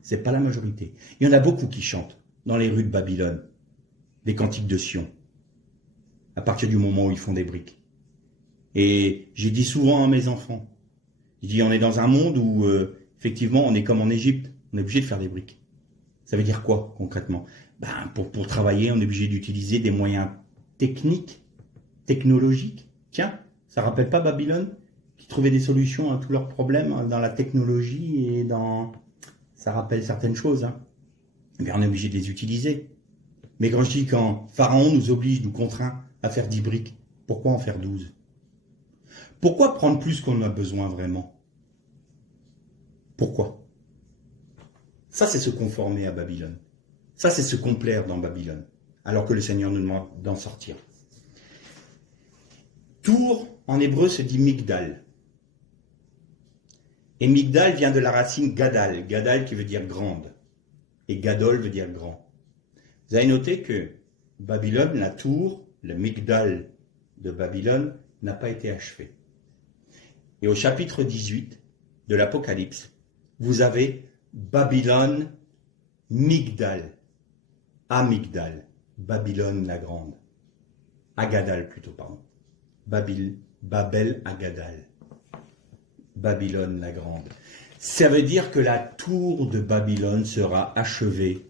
C'est pas la majorité. Il y en a beaucoup qui chantent dans les rues de Babylone des cantiques de Sion, à partir du moment où ils font des briques. Et j'ai dit souvent à mes enfants, je dis on est dans un monde où effectivement on est comme en Égypte, on est obligé de faire des briques. Ça veut dire quoi concrètement? Pour travailler, on est obligé d'utiliser des moyens techniques, technologiques. Tiens, ça rappelle pas Babylone qui trouvait des solutions à tous leurs problèmes dans la technologie et dans... Ça rappelle certaines choses. Hein. Mais on est obligé de les utiliser. Mais quand je dis quand Pharaon nous oblige, nous contraint à faire 10 briques, pourquoi en faire 12? Pourquoi prendre plus qu'on a besoin vraiment? Pourquoi? Ça, c'est se conformer à Babylone. Ça, c'est se complaire dans Babylone, alors que le Seigneur nous demande d'en sortir. Tour, en hébreu, se dit Migdal. Et Migdal vient de la racine Gadal. Gadal qui veut dire grande. Et Gadol veut dire grand. Vous avez noté que Babylone, la tour, le Migdal de Babylone, n'a pas été achevée. Et au chapitre 18 de l'Apocalypse, vous avez Babylone, Migdal, Amygdal, Babylone la grande. Agadal plutôt, pardon. Babel Agadal. Babylone la grande. Ça veut dire que la tour de Babylone sera achevée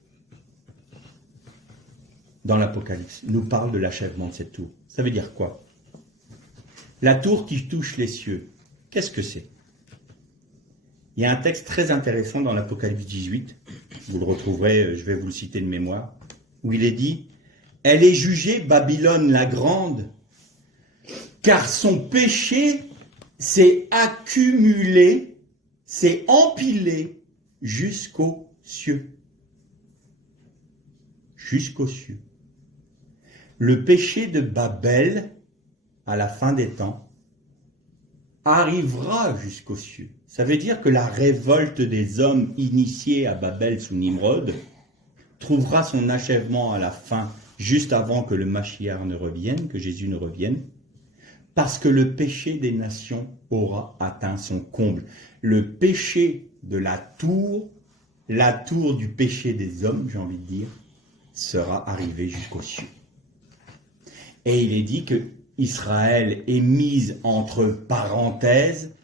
dans l'Apocalypse. Il nous parle de l'achèvement de cette tour. Ça veut dire quoi? La tour qui touche les cieux, qu'est-ce que c'est? Il y a un texte très intéressant dans l'Apocalypse 18, vous le retrouverez, je vais vous le citer de mémoire, où il est dit « Elle est jugée, Babylone la grande, car son péché s'est accumulé, s'est empilé jusqu'aux cieux. » Jusqu'aux cieux. Le péché de Babel, à la fin des temps, arrivera jusqu'aux cieux. Ça veut dire que la révolte des hommes initiés à Babel sous Nimrod trouvera son achèvement à la fin, juste avant que le Mashiach ne revienne, que Jésus ne revienne, parce que le péché des nations aura atteint son comble. Le péché de la tour du péché des hommes, j'ai envie de dire, sera arrivé jusqu'aux cieux. Et il est dit que Israël est mise entre parenthèses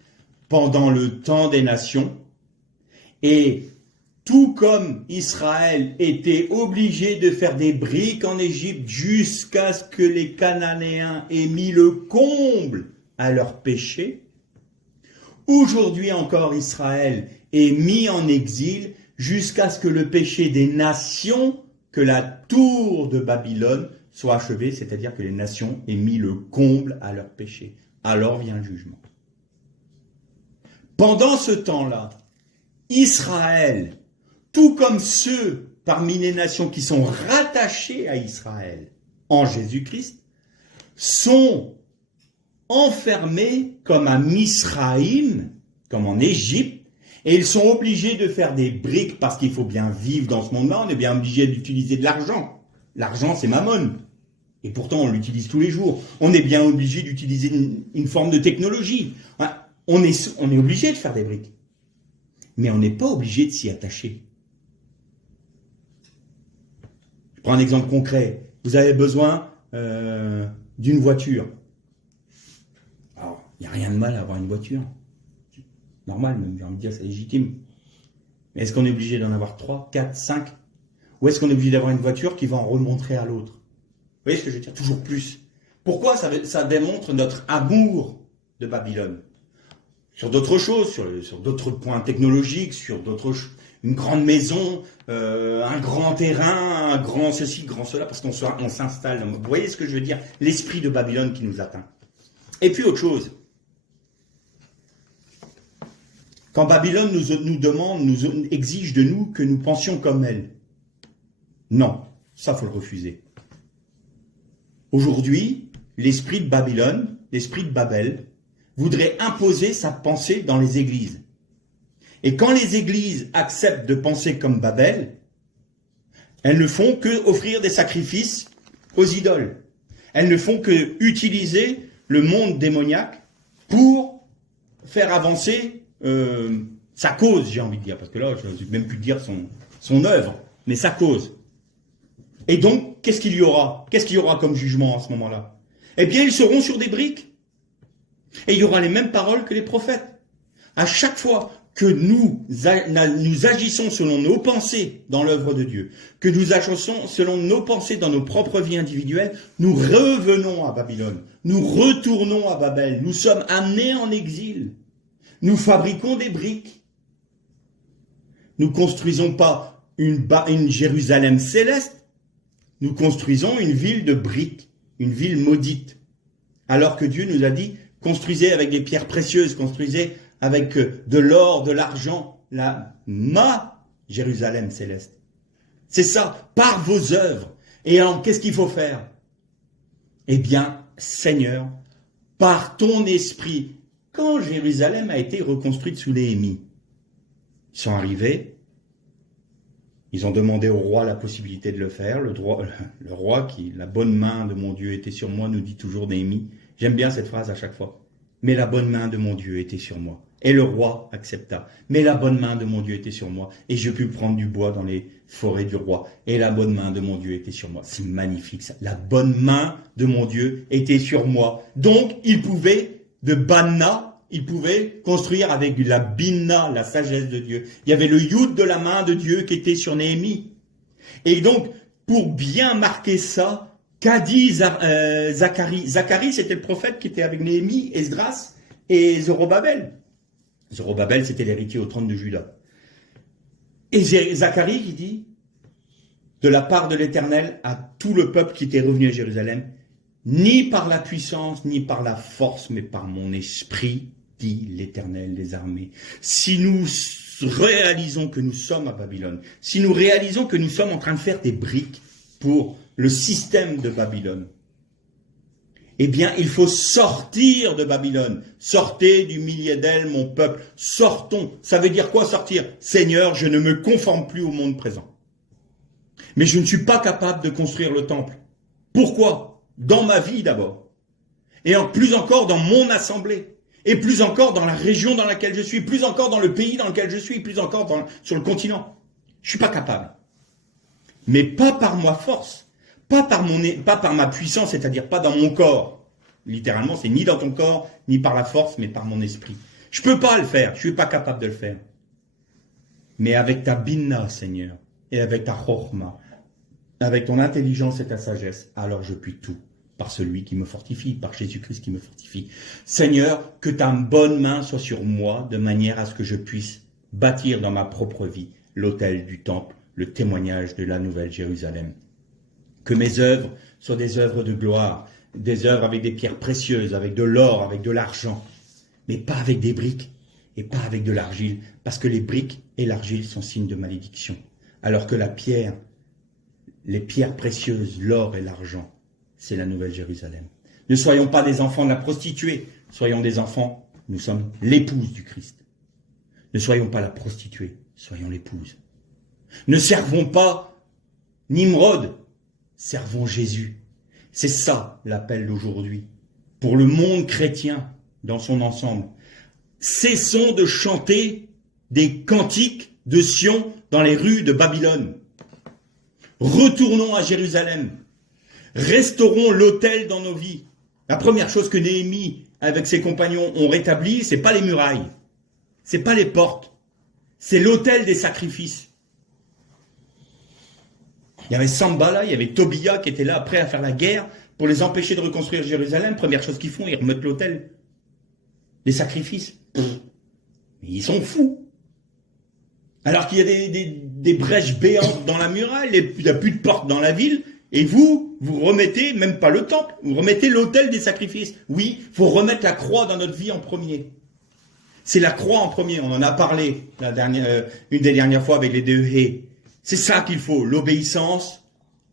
pendant le temps des nations, et tout comme Israël était obligé de faire des briques en Égypte jusqu'à ce que les Cananéens aient mis le comble à leur péché, aujourd'hui encore Israël est mis en exil jusqu'à ce que le péché des nations, que la tour de Babylone soit achevée, c'est-à-dire que les nations aient mis le comble à leur péché. Alors vient le jugement. Pendant ce temps-là, Israël, tout comme ceux parmi les nations qui sont rattachés à Israël en Jésus-Christ, sont enfermés comme à Misraïm, comme en Égypte, et ils sont obligés de faire des briques parce qu'il faut bien vivre dans ce monde-là, on est bien obligé d'utiliser de l'argent. L'argent, c'est mammon. Et pourtant, on l'utilise tous les jours. On est bien obligé d'utiliser une forme de technologie. On est obligé de faire des briques. Mais on n'est pas obligé de s'y attacher. Je prends un exemple concret. Vous avez besoin d'une voiture. Alors, il n'y a rien de mal à avoir une voiture. Normal, même, j'ai envie de dire, c'est légitime. Mais est-ce qu'on est obligé d'en avoir 3, 4, 5? Ou est-ce qu'on est obligé d'avoir une voiture qui va en remontrer à l'autre? Vous voyez ce que je veux dire? Toujours plus. Pourquoi? Ça démontre notre amour de Babylone. Sur d'autres choses, sur d'autres points technologiques, sur une grande maison, un grand terrain, un grand ceci, grand cela, parce qu'on s'installe. Vous voyez ce que je veux dire? L'esprit de Babylone qui nous atteint. Et puis autre chose. Quand Babylone nous demande, nous exige de nous que nous pensions comme elle. Non, ça faut le refuser. Aujourd'hui, l'esprit de Babylone, l'esprit de Babel, voudrait imposer sa pensée dans les églises. Et quand les églises acceptent de penser comme Babel, elles ne font que offrir des sacrifices aux idoles. Elles ne font que utiliser le monde démoniaque pour faire avancer sa cause, j'ai envie de dire, parce que là, je n'ose même plus dire son œuvre, mais sa cause. Et donc, qu'est-ce qu'il y aura? Qu'est-ce qu'il y aura comme jugement à ce moment-là? Eh bien, ils seront sur des briques. Et il y aura les mêmes paroles que les prophètes. À chaque fois que nous agissons selon nos pensées dans l'œuvre de Dieu, que nous agissons selon nos pensées dans nos propres vies individuelles, nous revenons à Babylone. Nous retournons à Babel. Nous sommes amenés en exil. Nous fabriquons des briques. Nous construisons pas une Jérusalem céleste. Nous construisons une ville de briques, une ville maudite. Alors que Dieu nous a dit, construisez avec des pierres précieuses, construisez avec de l'or, de l'argent, ma Jérusalem céleste. C'est ça, par vos œuvres. Et alors, qu'est-ce qu'il faut faire? Eh bien, Seigneur, par ton esprit, quand Jérusalem a été reconstruite sous Néhémie, ils sont arrivés, ils ont demandé au roi la possibilité de le faire. Le roi, la bonne main de mon Dieu était sur moi, nous dit toujours Néhémie. J'aime bien cette phrase à chaque fois. Mais la bonne main de mon Dieu était sur moi. Et le roi accepta. Mais la bonne main de mon Dieu était sur moi. Et je pus prendre du bois dans les forêts du roi. Et la bonne main de mon Dieu était sur moi. C'est magnifique ça. La bonne main de mon Dieu était sur moi. Donc, il pouvait, de Banna, il pouvait construire avec la Binna, la sagesse de Dieu. Il y avait le Yud de la main de Dieu qui était sur Néhémie. Et donc, pour bien marquer ça, qu'a dit Zacharie? Zacharie, c'était le prophète qui était avec Néhémie, Esdras et Zorobabel. Zorobabel, c'était l'héritier au trône de Juda. Et Zacharie qui dit, de la part de l'Éternel à tout le peuple qui était revenu à Jérusalem, ni par la puissance, ni par la force, mais par mon esprit, dit l'Éternel des armées. Si nous réalisons que nous sommes à Babylone, si nous réalisons que nous sommes en train de faire des briques pour le système de Babylone, eh bien, il faut sortir de Babylone. Sortez du milieu d'elle, mon peuple. Sortons. Ça veut dire quoi sortir? Seigneur, je ne me conforme plus au monde présent. Mais je ne suis pas capable de construire le temple. Pourquoi? Dans ma vie d'abord. Et plus encore dans mon assemblée. Et plus encore dans la région dans laquelle je suis. Plus encore dans le pays dans lequel je suis. Plus encore sur le continent. Je ne suis pas capable. Mais pas par ma force. Pas par ma puissance, c'est-à-dire pas dans mon corps. Littéralement, c'est ni dans ton corps, ni par la force, mais par mon esprit. Je ne peux pas le faire, je ne suis pas capable de le faire. Mais avec ta binna, Seigneur, et avec ta chorma, avec ton intelligence et ta sagesse, alors je puis tout, par celui qui me fortifie, par Jésus-Christ qui me fortifie. Seigneur, que ta bonne main soit sur moi, de manière à ce que je puisse bâtir dans ma propre vie l'autel du temple, le témoignage de la nouvelle Jérusalem. Que mes œuvres soient des œuvres de gloire, des œuvres avec des pierres précieuses, avec de l'or, avec de l'argent, mais pas avec des briques et pas avec de l'argile, parce que les briques et l'argile sont signes de malédiction, alors que la pierre, les pierres précieuses, l'or et l'argent, c'est la nouvelle Jérusalem. Ne soyons pas des enfants de la prostituée, soyons des enfants, nous sommes l'épouse du Christ. Ne soyons pas la prostituée, soyons l'épouse. Ne servons pas Nimrod, servons Jésus. C'est ça l'appel d'aujourd'hui. Pour le monde chrétien dans son ensemble. Cessons de chanter des cantiques de Sion dans les rues de Babylone. Retournons à Jérusalem. Restaurons l'autel dans nos vies. La première chose que Néhémie, avec ses compagnons, ont rétabli, c'est pas les murailles. C'est pas les portes. C'est l'autel des sacrifices. Il y avait Sanballat, il y avait Tobia qui étaient là prêts à faire la guerre pour les empêcher de reconstruire Jérusalem. Première chose qu'ils font, ils remettent l'autel. Les sacrifices. Ils sont fous. Alors qu'il y a des brèches béantes dans la muraille, il n'y a plus de porte dans la ville, et vous remettez, même pas le temple, vous remettez l'autel des sacrifices. Oui, il faut remettre la croix dans notre vie en premier. C'est la croix en premier, on en a parlé une des dernières fois avec les deux haies. C'est ça qu'il faut, l'obéissance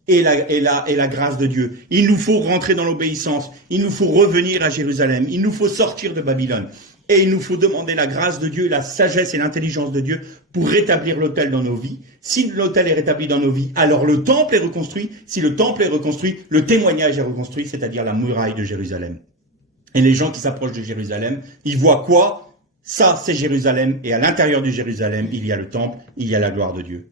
et la grâce de Dieu. Il nous faut rentrer dans l'obéissance, il nous faut revenir à Jérusalem, il nous faut sortir de Babylone. Et il nous faut demander la grâce de Dieu, la sagesse et l'intelligence de Dieu pour rétablir l'autel dans nos vies. Si l'autel est rétabli dans nos vies, alors le temple est reconstruit. Si le temple est reconstruit, le témoignage est reconstruit, c'est-à-dire la muraille de Jérusalem. Et les gens qui s'approchent de Jérusalem, ils voient quoi? Ça, c'est Jérusalem. Et à l'intérieur du Jérusalem, il y a le temple, il y a la gloire de Dieu.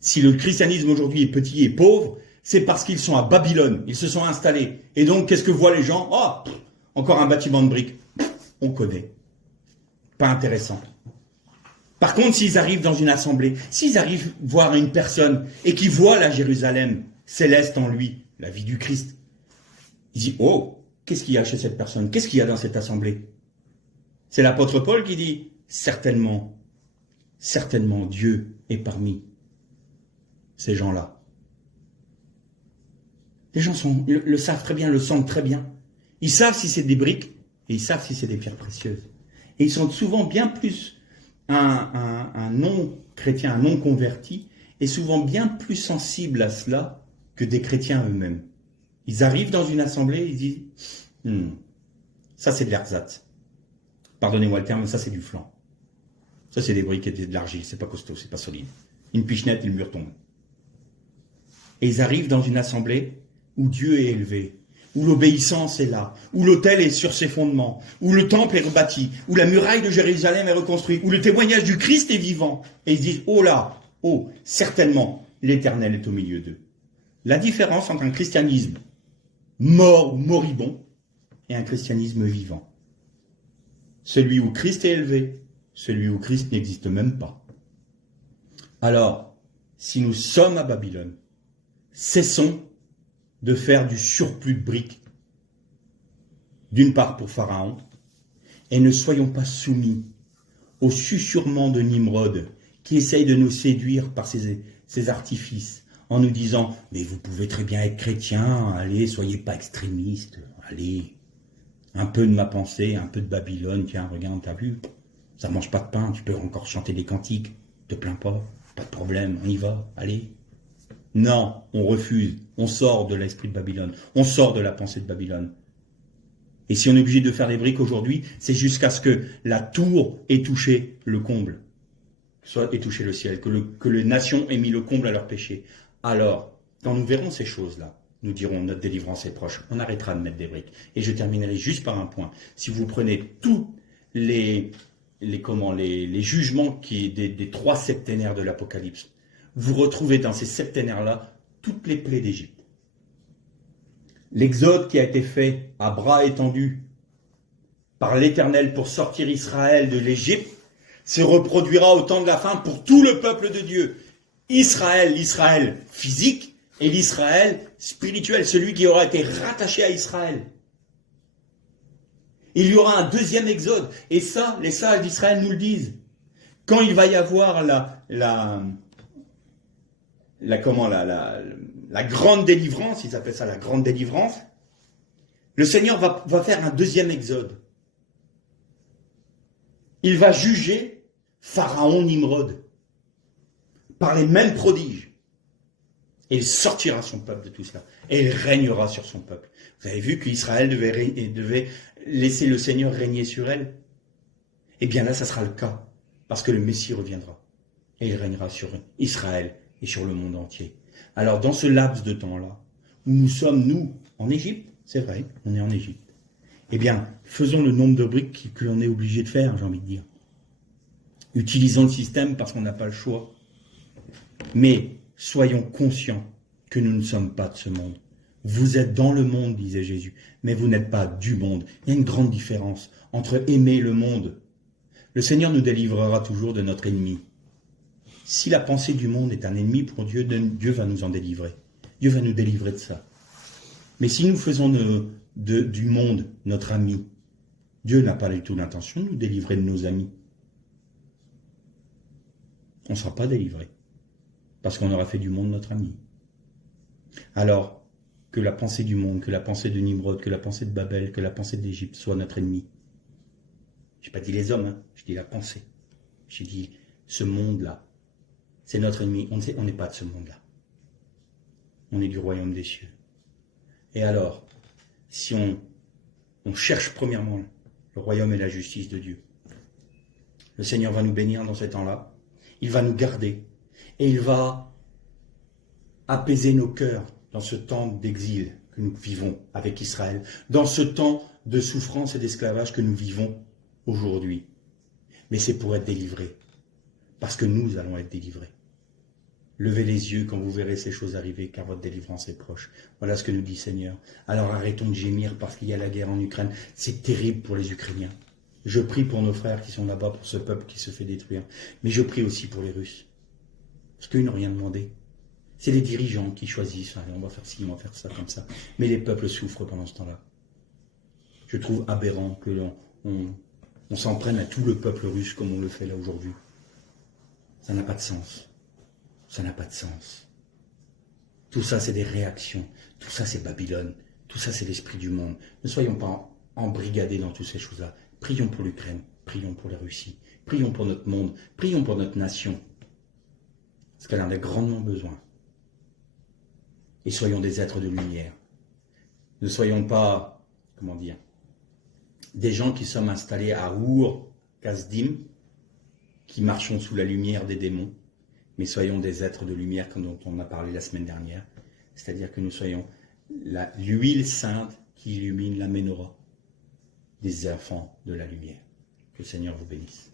Si le christianisme aujourd'hui est petit et pauvre, c'est parce qu'ils sont à Babylone. Ils se sont installés. Et donc, qu'est-ce que voient les gens? Oh, encore un bâtiment de briques. On connaît. Pas intéressant. Par contre, s'ils arrivent dans une assemblée, s'ils arrivent voir une personne et qu'ils voient la Jérusalem céleste en lui, la vie du Christ, ils disent, oh, qu'est-ce qu'il y a chez cette personne? Qu'est-ce qu'il y a dans cette assemblée? C'est l'apôtre Paul qui dit, certainement, certainement, Dieu est parmi ces gens-là. Les gens le savent très bien, le sentent très bien. Ils savent si c'est des briques et ils savent si c'est des pierres précieuses. Et ils sont souvent bien plus un non-chrétien, un non-converti, est souvent bien plus sensible à cela que des chrétiens eux-mêmes. Ils arrivent dans une assemblée, ils disent ça c'est de l'ersatz. Pardonnez-moi le terme, mais ça c'est du flan. Ça c'est des briques et de l'argile, c'est pas costaud, c'est pas solide. Une pichenette et le mur tombe. Et ils arrivent dans une assemblée où Dieu est élevé, où l'obéissance est là, où l'autel est sur ses fondements, où le temple est rebâti, où la muraille de Jérusalem est reconstruite, où le témoignage du Christ est vivant. Et ils disent, oh là, oh, certainement, l'Éternel est au milieu d'eux. La différence entre un christianisme mort ou moribond et un christianisme vivant. Celui où Christ est élevé, celui où Christ n'existe même pas. Alors, si nous sommes à Babylone, cessons de faire du surplus de briques, d'une part pour Pharaon, et ne soyons pas soumis au susurrement de Nimrod qui essaye de nous séduire par ses artifices en nous disant « Mais vous pouvez très bien être chrétien, allez, soyez pas extrémistes, allez, un peu de ma pensée, un peu de Babylone, tiens, regarde, t'as vu, ça mange pas de pain, tu peux encore chanter des cantiques, te plains pas, pas de problème, on y va, allez. » Non, on refuse, on sort de l'esprit de Babylone, on sort de la pensée de Babylone. Et si on est obligé de faire des briques aujourd'hui, c'est jusqu'à ce que la tour ait touché le comble, soit ait touché le ciel, que les nations aient mis le comble à leur péché. Alors, quand nous verrons ces choses-là, nous dirons notre délivrance est proche, on arrêtera de mettre des briques. Et je terminerai juste par un point. Si vous prenez tous les jugements des 3 septénaires de l'Apocalypse, vous retrouvez dans ces septénaires-là toutes les plaies d'Égypte. L'exode qui a été fait à bras étendus par l'Éternel pour sortir Israël de l'Égypte se reproduira au temps de la fin pour tout le peuple de Dieu. Israël, l'Israël physique et l'Israël spirituel, celui qui aura été rattaché à Israël. Il y aura un deuxième exode. Et ça, les sages d'Israël nous le disent. Quand il va y avoir la grande délivrance, ils appellent ça la grande délivrance, le Seigneur va faire un deuxième exode. Il va juger Pharaon Nimrod par les mêmes prodiges. Et il sortira son peuple de tout cela. Et il régnera sur son peuple. Vous avez vu qu'Israël devait laisser le Seigneur régner sur elle? Eh bien là, ça sera le cas. Parce que le Messie reviendra. Et il régnera sur Israël et sur le monde entier. Alors, dans ce laps de temps-là, où nous sommes, nous, en Égypte, c'est vrai, on est en Égypte, eh bien, faisons le nombre de briques que l'on est obligé de faire, j'ai envie de dire. Utilisons le système parce qu'on n'a pas le choix. Mais soyons conscients que nous ne sommes pas de ce monde. Vous êtes dans le monde, disait Jésus, mais vous n'êtes pas du monde. Il y a une grande différence entre aimer le monde. Le Seigneur nous délivrera toujours de notre ennemi. Si la pensée du monde est un ennemi pour Dieu, Dieu va nous en délivrer. Dieu va nous délivrer de ça. Mais si nous faisons du monde notre ami, Dieu n'a pas du tout l'intention de nous délivrer de nos amis. On ne sera pas délivré. Parce qu'on aura fait du monde notre ami. Alors, que la pensée du monde, que la pensée de Nimrod, que la pensée de Babel, que la pensée d'Égypte soit notre ennemi. Je n'ai pas dit les hommes, hein, je dis la pensée. J'ai dit ce monde-là, c'est notre ennemi. On n'est pas de ce monde-là. On est du royaume des cieux. Et alors, si on cherche premièrement le royaume et la justice de Dieu, le Seigneur va nous bénir dans ces temps-là. Il va nous garder. Et il va apaiser nos cœurs dans ce temps d'exil que nous vivons avec Israël, dans ce temps de souffrance et d'esclavage que nous vivons aujourd'hui. Mais c'est pour être délivrés, parce que nous allons être délivrés. Levez les yeux quand vous verrez ces choses arriver, car votre délivrance est proche. Voilà ce que nous dit Seigneur. Alors arrêtons de gémir parce qu'il y a la guerre en Ukraine. C'est terrible pour les Ukrainiens. Je prie pour nos frères qui sont là-bas, pour ce peuple qui se fait détruire. Mais je prie aussi pour les Russes. Parce qu'ils n'ont rien demandé. C'est les dirigeants qui choisissent. Allez, on va faire ci, on va faire ça, comme ça. Mais les peuples souffrent pendant ce temps-là. Je trouve aberrant que on s'en prenne à tout le peuple russe comme on le fait là aujourd'hui. Ça n'a pas de sens. Ça n'a pas de sens. Tout ça, c'est des réactions. Tout ça, c'est Babylone. Tout ça, c'est l'esprit du monde. Ne soyons pas embrigadés dans toutes ces choses-là. Prions pour l'Ukraine. Prions pour la Russie. Prions pour notre monde. Prions pour notre nation. Parce qu'elle en a grandement besoin. Et soyons des êtres de lumière. Ne soyons pas, comment dire, des gens qui sommes installés à Our, Kasdim, qui marchons sous la lumière des démons. Mais soyons des êtres de lumière comme dont on a parlé la semaine dernière. C'est-à-dire que nous soyons l'huile sainte qui illumine la menorah des enfants de la lumière. Que le Seigneur vous bénisse.